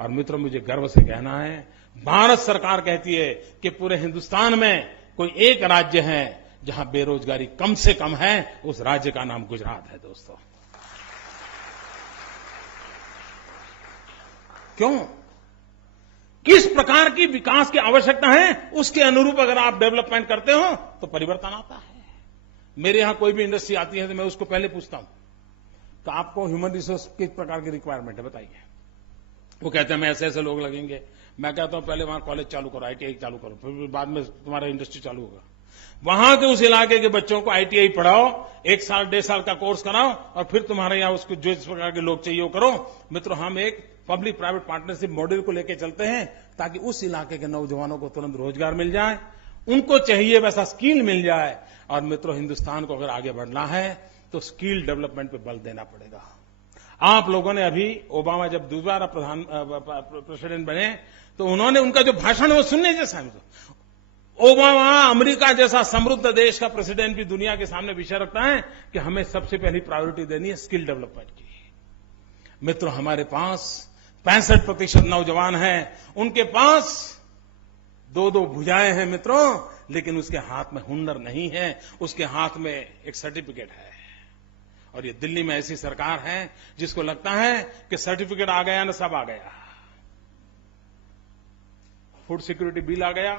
और मित्रों, मुझे गर्व से कहना है, भारत सरकार कहती है कि पूरे हिंदुस्तान में कोई एक राज्य है जहां बेरोजगारी कम से कम है, उस राज्य का नाम गुजरात है दोस्तों। क्यों? किस प्रकार की विकास की आवश्यकता है, उसके अनुरूप अगर आप डेवलपमेंट करते हो तो परिवर्तन आता है। मेरे यहां कोई भी इंडस्ट्री आती है तो मैं उसको पहले पूछता हूं तो आपको ह्यूमन रिसोर्स किस प्रकार की रिक्वायरमेंट है बताइए। वो कहते हैं मैं ऐसे लोग लगेंगे। मैं कहता हूं पहले वहां कॉलेज चालू करो, ITI चालू करो, फिर बाद में तुम्हारा इंडस्ट्री चालू होगा। वहां के उस इलाके के बच्चों को ITI पढ़ाओ, 1 साल 1.5 साल का कोर्स कराओ, और फिर तुम्हारे यहां उसको जो इस प्रकार के लोग चाहिए वो करो। मित्रों, हम एक पब्लिक प्राइवेट पार्टनरशिप मॉडल को लेकर चलते हैं ताकि उस इलाके के नौजवानों को तुरंत रोजगार मिल जाए, उनको चाहिए वैसा स्किल मिल जाए। और मित्रों, हिंदुस्तान को अगर आगे बढ़ना है तो स्किल डेवलपमेंट पे बल देना पड़ेगा। आप लोगों ने अभी ओबामा जब दोबारा प्रेसिडेंट बने तो उन्होंने उनका जो भाषण है वो सुनने जैसा है। ओबामा अमेरिका जैसा समृद्ध देश का प्रेसिडेंट भी दुनिया के सामने विषय रखता है कि हमें सबसे पहली प्रायोरिटी देनी है स्किल डेवलपमेंट की। मित्रों, हमारे पास 65% नौजवान हैं, उनके पास 2-2 भुजाएं हैं मित्रों, लेकिन उसके हाथ में हुनर नहीं है, उसके हाथ में एक सर्टिफिकेट है। और ये दिल्ली में ऐसी सरकार है जिसको लगता है कि सर्टिफिकेट आ गया ना सब आ गया। फूड सिक्योरिटी बिल आ गया,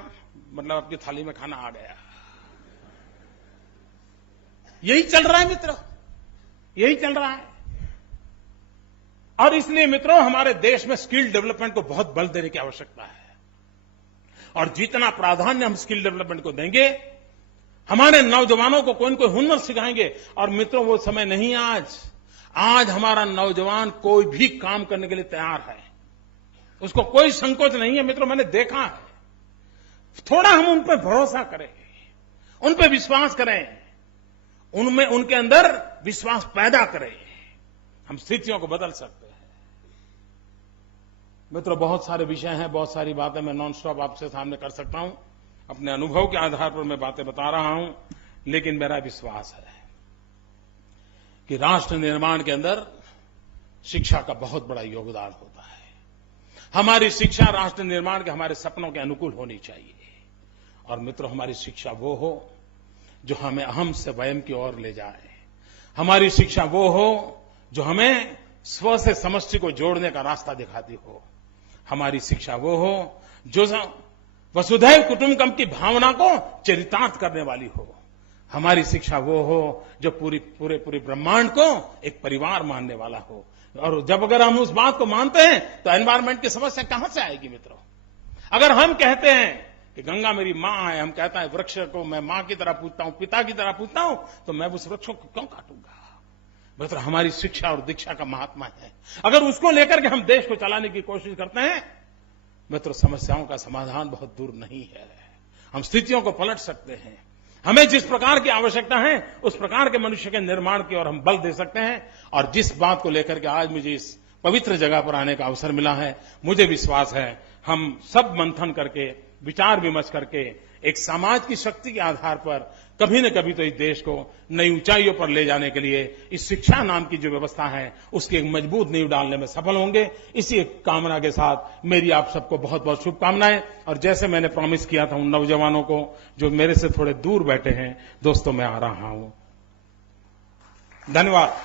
मतलब आपकी थाली में खाना आ गया। यही चल रहा है मित्रों, यही चल रहा है। और इसलिए मित्रों, हमारे देश में स्किल डेवलपमेंट को बहुत बल देने की आवश्यकता है। और जितना प्राधान्य हम स्किल डेवलपमेंट को देंगे, हमारे नौजवानों को कोई न कोई हुनर सिखाएंगे। और मित्रों, वो समय नहीं आज हमारा नौजवान कोई भी काम करने के लिए तैयार है, उसको कोई संकोच नहीं है। मित्रों, मैंने देखा है। थोड़ा हम उन पर भरोसा करें, उन पर विश्वास करें, उनमें उनके अंदर विश्वास पैदा करें, हम स्थितियों को बदल सकते हैं। मित्रों, बहुत सारे विषय हैं, बहुत सारी बातें मैं नॉन स्टॉप आपसे सामने कर सकता हूं। अपने अनुभव के आधार पर मैं बातें बता रहा हूं, लेकिन मेरा विश्वास है कि राष्ट्र निर्माण के अंदर शिक्षा का बहुत बड़ा योगदान होता है। हमारी शिक्षा राष्ट्र निर्माण के हमारे सपनों के अनुकूल होनी चाहिए। और मित्रों, हमारी शिक्षा वो हो जो हमें अहम से वयम की ओर ले जाए। हमारी शिक्षा वो हो जो हमें स्व से समष्टि को जोड़ने का रास्ता दिखाती हो। हमारी शिक्षा वो हो जो वसुधैव कुटुंबकम की भावना को चरितार्थ करने वाली हो। हमारी शिक्षा वो हो जो पूरे ब्रह्मांड को एक परिवार मानने वाला हो। और जब अगर हम उस बात को मानते हैं तो एनवायरमेंट की समस्या कहां से आएगी मित्रों? अगर हम कहते हैं कि गंगा मेरी मां है, हम कहता है वृक्ष को मैं मां की तरह पूजता हूं, पिता की तरह पूजता हूं, तो मैं उस वृक्ष को क्यों काटूंगा? मित्रों, हमारी शिक्षा और दीक्षा का महात्मा है। अगर उसको लेकर के हम देश को चलाने की कोशिश करते हैं मित्रों, समस्याओं का समाधान बहुत दूर नहीं है। हम स्थितियों को पलट सकते हैं। हमें जिस प्रकार की आवश्यकता है उस प्रकार के मनुष्य के निर्माण की ओर हम बल दे सकते हैं। और जिस बात को लेकर के आज मुझे इस पवित्र जगह पर आने का अवसर मिला है, मुझे विश्वास है हम सब मंथन करके, विचार विमर्श करके एक समाज की शक्ति के आधार पर कभी न कभी तो इस देश को नई ऊंचाइयों पर ले जाने के लिए इस शिक्षा नाम की जो व्यवस्था है उसकी एक मजबूत नींव डालने में सफल होंगे। इसी कामना के साथ मेरी आप सबको बहुत बहुत शुभकामनाएं। और जैसे मैंने प्रॉमिस किया था उन नौजवानों को जो मेरे से थोड़े दूर बैठे हैं, दोस्तों मैं आ रहा हूं। धन्यवाद।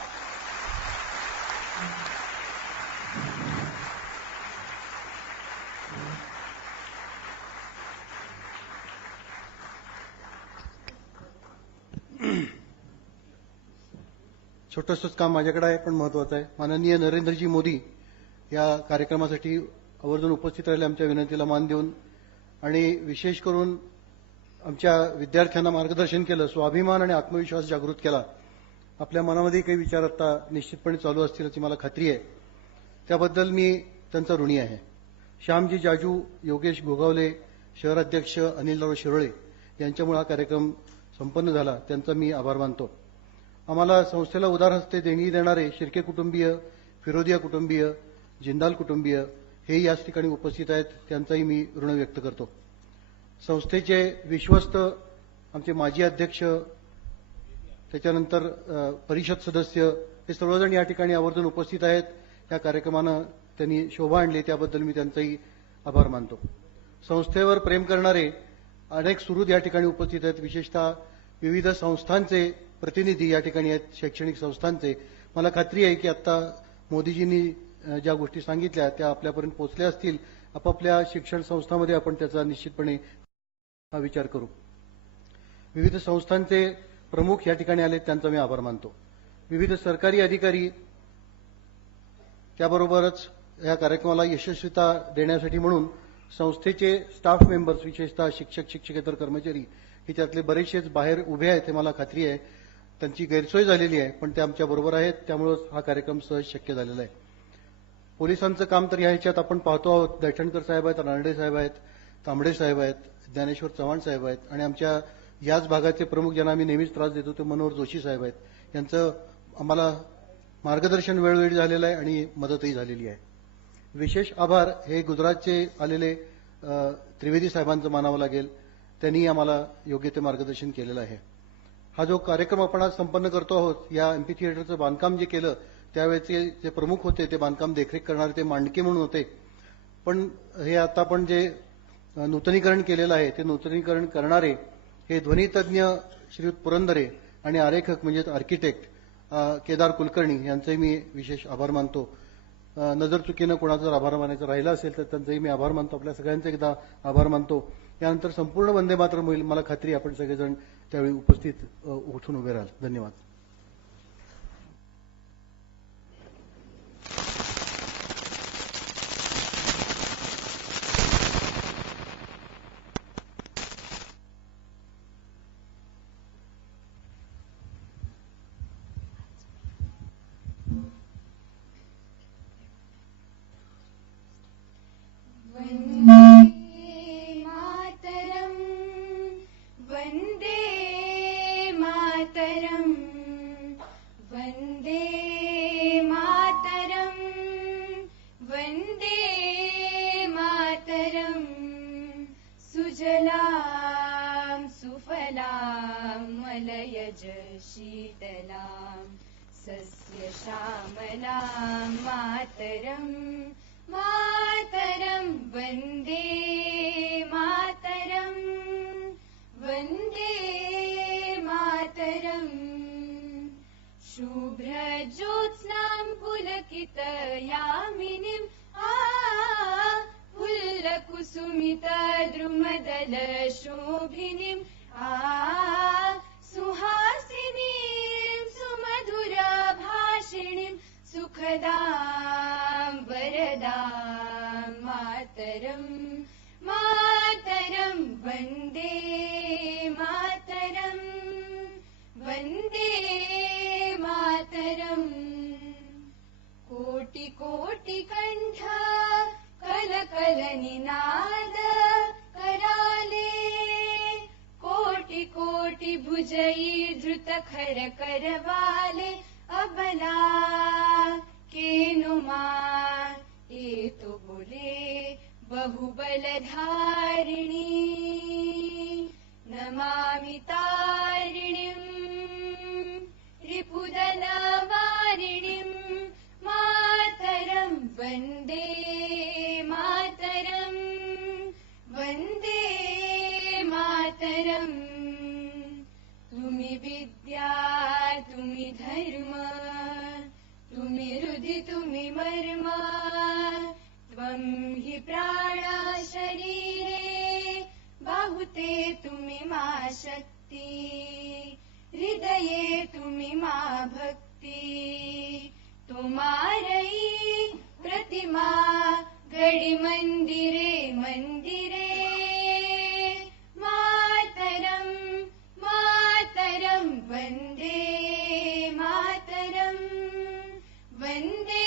छोटंसंच काम माझ्याकडे आहे पण महत्वाचं आहे। माननीय नरेंद्रजी मोदी या कार्यक्रमासाठी आवर्जून उपस्थित राहिले, आमच्या विनंतीला मान देऊन आणि विशेष करून आमच्या विद्यार्थ्यांना मार्गदर्शन केलं, स्वाभिमान आणि आत्मविश्वास जागृत केला। आपल्या मनामध्ये काही विचार आता निश्चितपणे चालू असतील याची मला खात्री आहे, त्याबद्दल मी त्यांचा ऋणी आहे। श्यामजी जाजू, योगेश गोगावले, शहर अध्यक्ष अनिलराव शिरोळे यांच्यामुळे हा कार्यक्रम संपन्न झाला, त्यांचा मी आभार मानतो। आम्हाला संस्थेला उदार हस्ते देणगी देणारे शिर्के कुटुंबीय, फिरोदिया कुटुंबीय, जिंदाल कुटुंबीय हे याच ठिकाणी उपस्थित आहेत, त्यांचाही मी ऋण व्यक्त करतो। संस्थेचे विश्वस्त आमचे माजी अध्यक्ष, त्याच्यानंतर परिषद सदस्य हे सर्वजण या ठिकाणी आवर्जून उपस्थित आहेत। या कार्यक्रमानं त्यांनी शोभा आणली, त्याबद्दल मी त्यांचाही आभार मानतो। संस्थेवर प्रेम करणारे अनेक सुहृद या ठिकाणी उपस्थित आहेत, विशेषतः विविध संस्थांचे प्रतिनिधी या ठिकाणी आहेत, शैक्षणिक संस्थांचे। मला खात्री आहे की आता मोदीजींनी ज्या गोष्टी सांगितल्या त्या आपल्यापर्यंत पोहोचल्या असतील। आपापल्या शिक्षण संस्थांमध्ये आपण त्याचा निश्चितपणे विचार करू। विविध संस्थांचे प्रमुख या ठिकाणी आले, त्यांचा मी आभार मानतो। विविध सरकारी अधिकारी, त्याबरोबरच या कार्यक्रमाला यशस्वीता देण्यासाठी म्हणून संस्थेचे स्टाफ मेंबर्स, विशेषतः शिक्षक, शिक्षकेतर कर्मचारी हे त्यातले बरेचसेच बाहेर उभे आहेत, हे मला खात्री आहे। त्यांची गैरसोय झालेली आहे पण ते आमच्या बरोबर आहेत, त्यामुळे हा कार्यक्रम सहज शक्य झालेला आहे। पोलिसांचं काम तर या ह्याच्यात आपण पाहतो आहोत, दैठणकर साहेब आहेत, रानडे साहेब आहेत, तांबडे साहेब आहेत, ज्ञानेश्वर चव्हाण साहेब आहेत आणि आमच्या याच भागाचे प्रमुख ज्यांना आम्ही नेहमीच त्रास देतो ते मनोहर जोशी साहेब आहेत। यांचं आम्हाला मार्गदर्शन वेळोवेळी झालेलं आहे आणि मदतही झालेली आहे। विशेष आभार हे गुजरातचे आलेले त्रिवेदी साहेबांचं मानावं लागेल, त्यांनी आम्हाला योग्य ते मार्गदर्शन केलेलं आहे। हा जो कार्यक्रम आपण आज संपन्न करतो आहोत, या एम्पी थिएटरचं बांधकाम जे केलं त्यावेळेचे जे प्रमुख होते ते बांधकाम देखरेख करणारे ते मांडके म्हणून होते, पण हे आता आपण जे नूतनीकरण केलेलं आहे ते नूतनीकरण करणारे हे ध्वनितज्ञ श्रीयुत पुरंदरे आणि आरेखक म्हणजे आर्किटेक्ट केदार कुलकर्णी यांचेही मी विशेष आभार मानतो। नजर चुकीनं कोणाचा जर आभार मानायचा राहिला असेल तर त्यांचाही मी आभार मानतो। आपल्या सगळ्यांचे एकदा आभार मानतो। यानंतर संपूर्ण वंदे मातरम होईल, मला खात्री आपण सगळेजण त्यावेळी उपस्थित उठून उभे राहाल। धन्यवाद। सुफलां मलयज शीतलां सस्य श्यामलां मातरम् मातरं वन्दे मातरम् वन्दे मातरम् शुभ्रज्योत्स्नां पुलकितयामिनीं फुल्लकुसुमितद्रुमदलशोभिनीं सुहासिनीं सुमधुरभाषिणीं सुखदां वरदां मातरम् मातरं वन्दे मातरम् वन्दे मातरम् कोटि कोटि कण्ठ कलकलनिनाद कराले कोटि कोटि भुजई धृत खर करवाले अबला केनुमा ये तो बोले बहुबलधारिणी नमामि तारिणीं रिपुदलवारिणीं मातरं वन्दे मातरम् वन्दे मातरम् तुमि विद्या तुमि धर्म तुमि हृदि तुमि मर्म त्वं हि प्राणा शरीरे बाहुते तुमि मा शक्ति हृदये तुमि मा भक्ति तुम्हारी प्रतिमा गढ़ी मंदिरे मंदिरे मातरम मातरम वन्दे मातरम वन्दे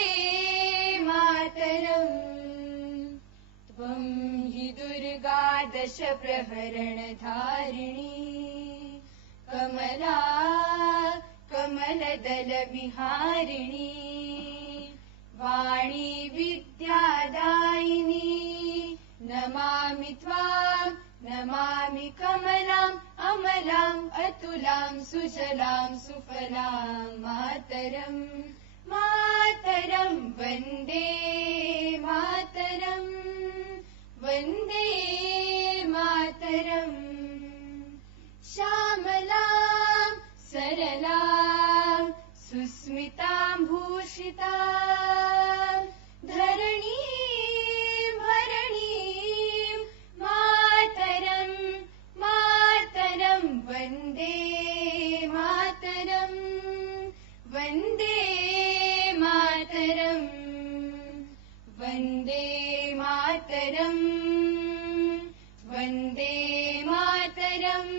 मातरम त्वं हि दुर्गा दश प्रहरण धारिणी कमला कमलदल विहारिणी वाणी विद्यादायिनी नमामि त्वां नमामि कमलाम् अमलाम् अतुलां सुजलां सुफलां मातरम् मातरं वन्दे मातरम् वन्दे मातरम् श्यामलां सरलां सुस्मितां भूषितां धरणीं भरणीं मातरं मातरं वन्दे मातरं वन्दे मातरं वन्दे मातरं वन्दे मातरम्